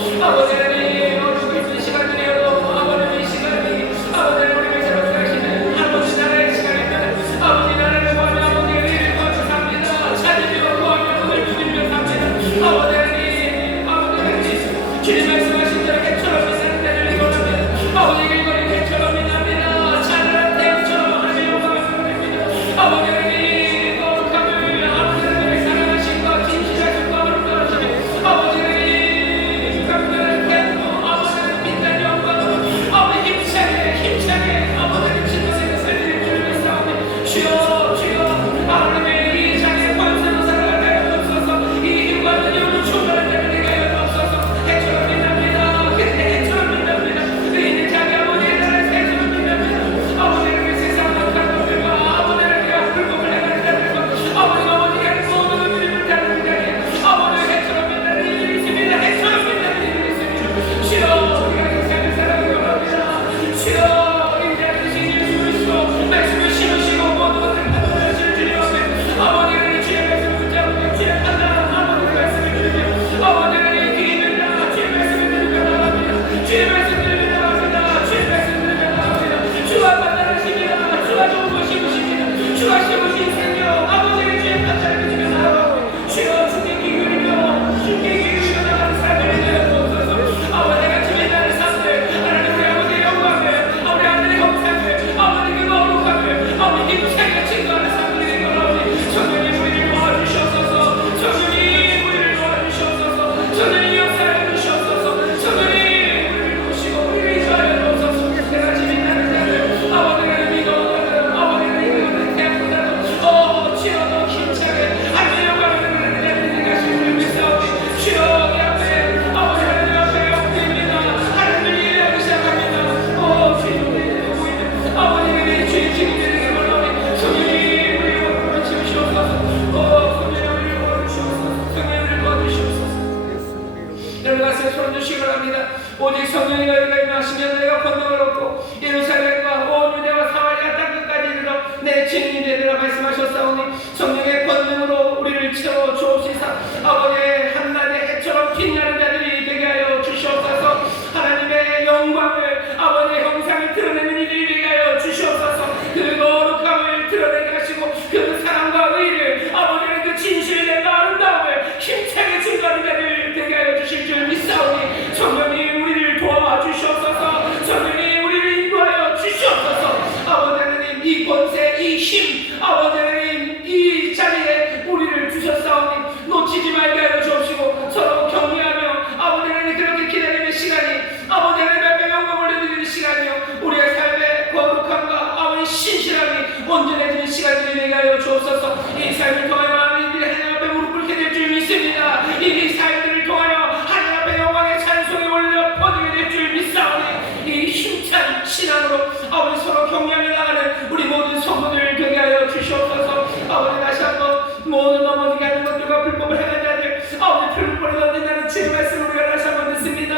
오직 성령이 너희가 임하시면 너희가 권능을 얻고 예루살렘과 온 유대와 사마리아 땅끝까지 이르러 내 증인이 되리라 말씀하셨사오니 성령의 권능으로 우리를 채워 주옵시사. 아버지의 한낮의 해처럼 빛나는 자들이 되게 하여 주시옵소서. 하나님의 영광을 아버지의 형상을 드러내는 이들이 되게 하여 주시옵소서. 그 거룩함을 드러내게 하시고 그 사랑과 의를 아버지의 그 진실의 아름다움을 힘차게 증거하는 자들 되게 하여 주실 줄 믿사오니 성령님 우리를 도와 주시옵소서. 성령님 우리를 인도하여 주시옵소서. 아버지 하나님 이 권세 이 힘 아버지 하나님 이 자리에 우리를 주셨사오니 놓치지 말게 하여 주옵시고 서로 격려하며 아버지 하나님 그렇게 기다리는 시간이 아버지 하나님 앞에 영광을 올려드리는 시간이요 우리의 삶의 거룩함과 아버지 신실함이 온전해지는 시간이 되게 하여 주옵소서. 이 삶을 통하여 많은 이들이 하나님 앞에 무릎 꿇게 될 줄 믿습니다. 이 삶들을 통하여 하나님 앞에 영광의 찬송이 올려 퍼지게 될 줄 믿사오니 이 힘찬 신앙으로 아버지 서로 격려하며 나가는 우리 모든 성도들 되게 하여 주시옵소서. 아버지 다시 한번 모든 넘어지게 하는 것들과 불법을 행한 자들 아버지 불법을 던진다는 지금 말씀을 우리가 다시 한번 듣습니다.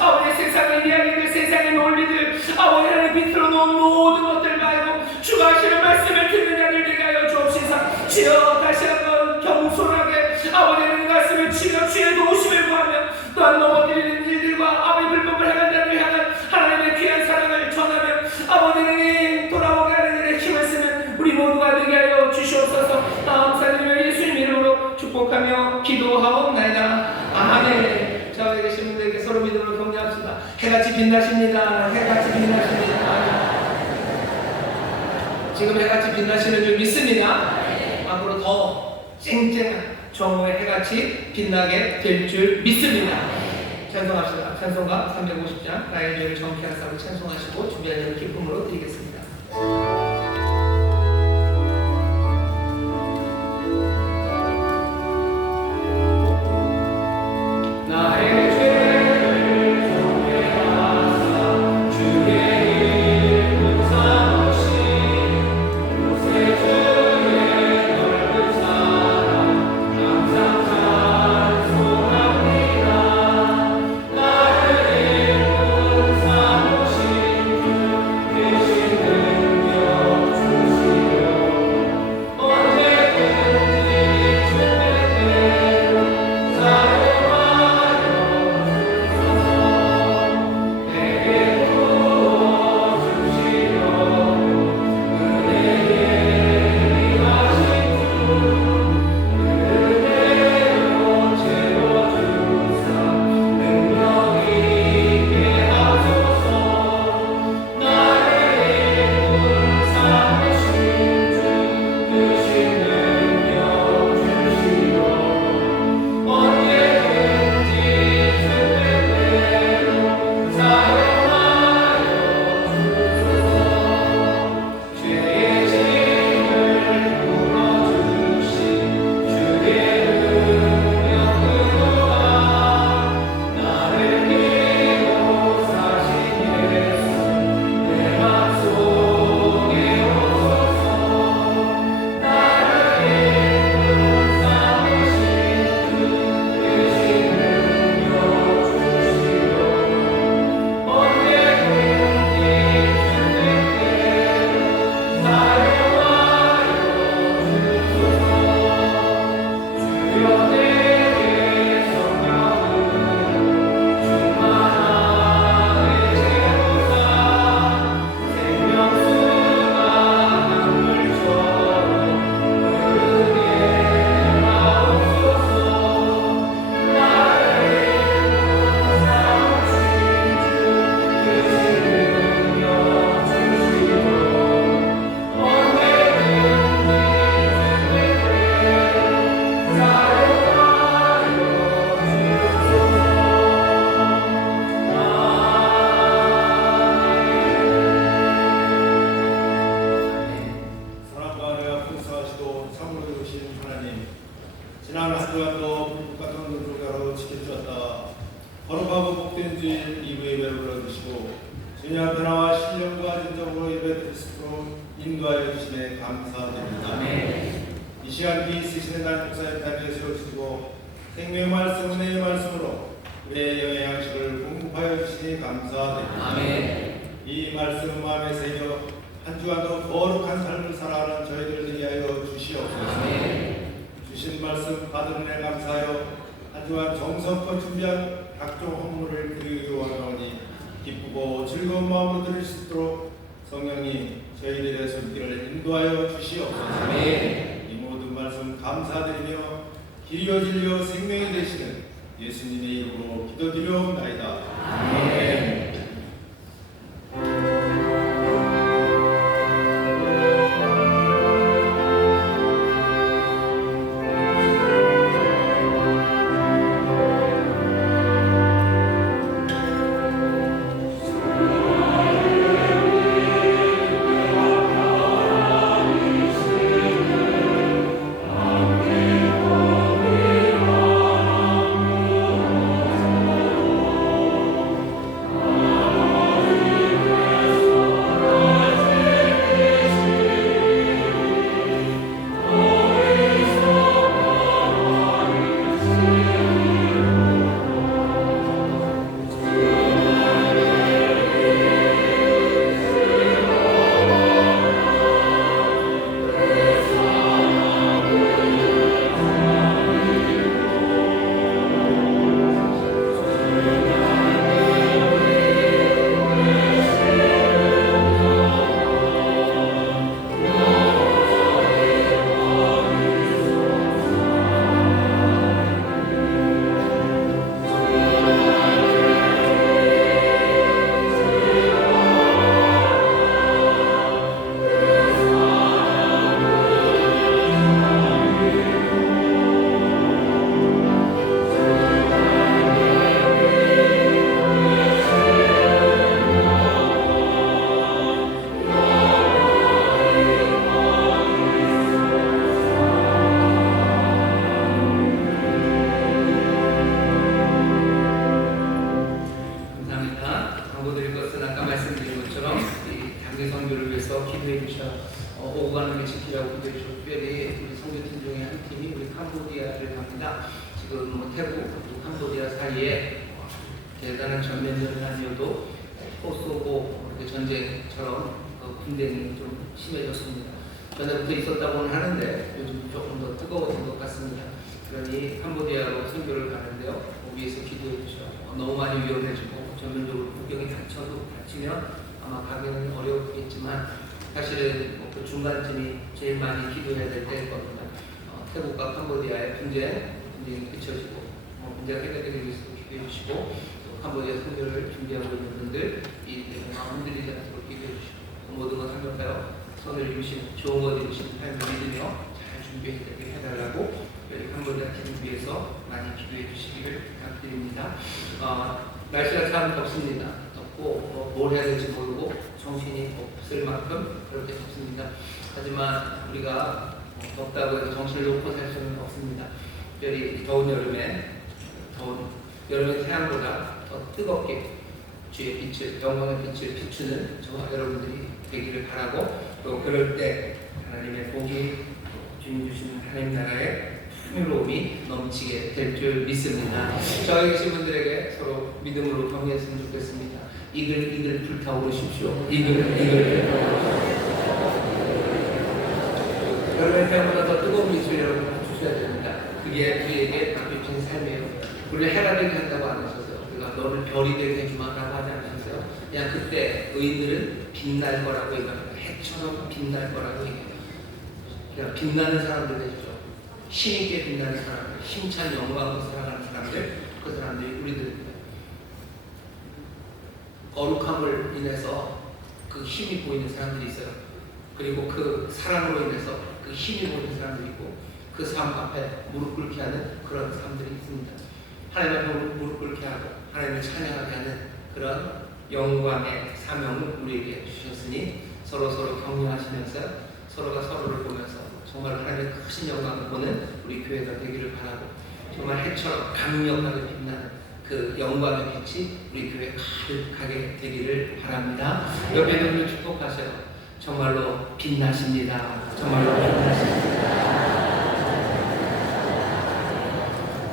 아버지 세상의 이야기들 세상의 논리들 아버지 하나님 빛으로 놓은 모든 것들 말고 주가 하시는 말씀을 듣는 자들 되게 하여 주옵시사. 주여 다시 한번 겸손하게 아버지 하나님 말씀을 치며 주의 도우심을 구하며 또한 넘어뜨리는 일들과 아버지 불법을 행한 자들 향한 하나님의 귀한 사랑을 전하며 아버지 하나님 돌아오게 하는 일에 힘을 쓰는 우리 모두가 되게 하여 주시옵소서. 감사드리며 예수님 이름으로 축복하며 기도하옵나이다. 아멘. 자, 여기 계신 분들에게 서로 믿음으로 격려합시다. 해같이 빛나십니다. 해같이 빛나십니다. 지금 해같이 빛나시는 줄 믿습니다. 앞으로 더 쨍쨍한 정오의 해같이 빛나게 될 줄 믿습니다. 찬송합시다. 찬송가 350장 나의 죄를 정케 하사로 찬송하시고 준비한 예를 기쁨으로 드리겠습니다. 나의 죄를 정케 하사 주의 이름 삼으신 곳에 주의 넓은 사랑 항상 찬송합니다. 나를 이름 삼으신 주 대신 능력 주시오. 언제든지 주의 대로 사용하여 내게 부어주시려 은혜에 예리하신 주 은혜로 채워주사 능력 있게 하소서. 나의 이름 삼으신 주 크신 능력 주시오. 언제든지 주의 대로 사용하여 주소서. 죄의 짐을 풀어주신 주의 능력 그노라. 나를 믿고 사신 예수 내 맘속에 오소서. 나를 이름 삼으신 주 크신 능력 주시오. 언제든지 주의 대로 사용하여 주소서. 주여 내게 성령으로 충만하게 채우사 생명수가 강물처럼 흐르게 하옵소서. 나를 이름 삼으신 주 크신 능력 주시오. 언제든지 주의 대로 사용하여 주소서. 사랑과 은혜가 풍성하시고 참으로 좋으신 하나님, 지난 한 주간도 불꽃 같은 눈동자로 지켜주셨다. 거룩하고 복된 주일 이브 예배를 불러주시고 주님 앞에 나와 신령과 진정으로 예배드릴 수 있도록 인도하여 주시네 감사드립니다. 이 시간 비 있으시는 날 목사님 자리에 세워주시고 생명의 말씀 은혜의 말씀으로 우리의 영의 양식을 공급하여 주시니 감사드립니다. 아멘. 이 말씀 마음에 새겨 한 주간도 거룩한 삶을 살아가는 저희들 되게 하여 주시옵소서. 아멘. 주신 말씀 받은 은혜 감사하여 한 주간 정성껏 준비한 각종 헌물을 드리오하노니 기쁘고 즐거운 마음으로 드릴 수 있도록 성령님 저희들의 손길을 인도하여 주시옵소서. 아멘. 이 모든 말씀 감사드리며 길이요 진리요 생명이 되시는 예수님의 이름으로 기도드리옵나이다. 아멘. 지금 태국, 캄보디아 사이에 대단한 전면전은 아니어도 코소보 전쟁처럼 분쟁이 좀 심해졌습니다. 전에부터 있었다고는 하는데 요즘 조금 더 뜨거워진 것 같습니다. 그러니 캄보디아로 선교를 가는데요. 위에서 기도해 주셔. 너무 많이 위험해지고 전면적으로 국경이 닫히면 아마 가기는 어렵겠지만 사실은 그 중간쯤이 제일 많이 기도해야 될 때일 겁니다. 태국과 캄보디아의 분쟁이 그쳐지고 문제가 해결되기 위해서 기도해 주시고 또 캄보디아 선교를 준비하고 있는 분들 이 마음 흔들리지 않도록 기도해 주시고 모든 것 상관하여 손을 주시는 좋은 것 주시는 하나님을 믿으며 잘 준비되게 해달라고 여기 캄보디아 팀을 위해서 많이 기도해 주시기를 부탁드립니다. 날씨가 참 덥습니다. 덥고 뭘 해야 될지 모르고 정신이 없을 만큼 그렇게 덥습니다. 하지만 우리가 덥다고 해서 정신을 놓고 살 수는 없습니다. 특별히 더운 여름의 태양보다 더 뜨겁게 주의 빛을, 영광의 빛을 비추는 저와 여러분들이 되기를 바라고 또 그럴 때 하나님의 복이 주님 주시는 하나님 나라의 풍요로움이 넘치게 될 줄 믿습니다. 저희 계신 분들에게 서로 믿음으로 격려했으면 좋겠습니다. 이글 불타오르십시오. 이글 여러분의 태양보다 더 뜨거운 빛을 여러분 주셔야 됩니다. 그게 우리에게 바뀌신 삶이에요. 우리를 해가 되게 한다고 안 하셨어요. 우리가 너를 별이 되게 해주마 라고 하지 않으셨어요. 그냥 그때 의인들은 빛날 거라고 얘기합니다. 해처럼 빛날 거라고 얘기해요. 그냥 빛나는 사람들 되죠. 힘있게 빛나는 사람들, 힘찬 영광으로 살아가는 사람들, 그 사람들이 우리들입니다. 거룩함을 인해서 그 힘이 보이는 사람들이 있어요. 그리고 그 사랑으로 인해서 그 힘이 보이는 사람들이 있고 그 삶 앞에 무릎 꿇게 하는 그런 사람들이 있습니다. 하나님 앞에 무릎 꿇게 하고 하나님을 찬양하게 하는 그런 영광의 사명을 우리에게 주셨으니 서로 격려하시면서 서로가 서로를 보면서 정말 하나님의 크신 영광을 보는 우리 교회가 되기를 바라고 정말 해처럼 강력하게 빛나는 그 영광의 빛이 우리 교회에 가득하게 되기를 바랍니다. 옆에 있는 분들 축복하세요. 정말로 빛나십니다. 정말로 빛나십니다.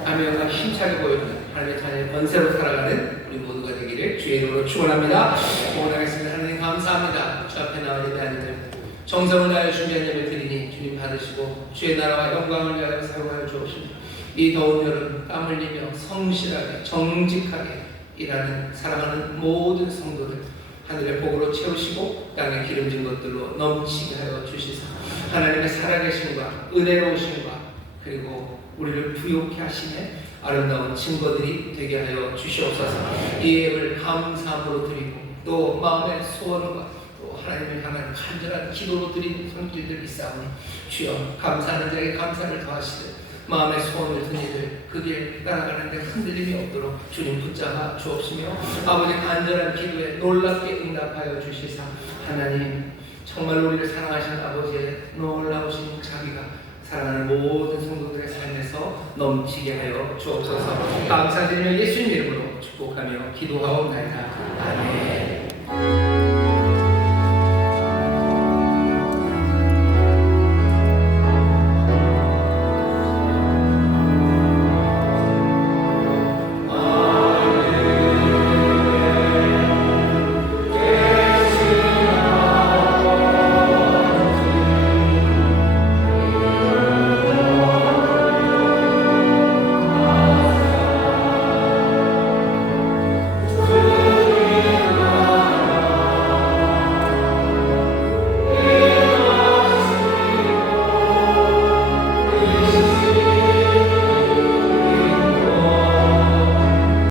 하나님의 영광 힘차게 보여주는 하나님의 자녀의 권세로 살아가는 우리 모두가 되기를 주의 이름으로 축원합니다. 응원하겠습니다. 하나님 감사합니다. 주 앞에 나와 예배하는 정성을 다하여 준비한 예배 드리니 주님 받으시고 주의 나라와 영광을 위하여 사용하여 주옵시고 이 더운 여름 땀 흘리며 성실하게 정직하게 일하는 사랑하는 모든 성도들 하늘의 복으로 채우시고 땅에 기름진 것들로 넘치게 하여 주시사 하나님의 살아계심과 은혜로우심과 그리고 우리를 부욕케 하시네 아름다운 증거들이 되게 하여 주시옵소서. 이 예배를 감사함으로 드리고 또 마음의 소원과 또 하나님을 향한 간절한 기도로 드린 손길들이 있사오니 주여 감사하는 자에게 감사를 더하시되 마음의 소원을 든 이들 그 길 따라가는데 흔들림이 없도록 주님 붙잡아 주옵시며 아버지 간절한 기도에 놀랍게 응답하여 주시사 하나님 정말 우리를 사랑하시는 아버지의 놀라우신 자비가 사랑하는 모든 성도들의 삶에서 넘치게 하여 주옵소서. 감사드리며 예수님 이름으로 축복하며 기도하옵나이다.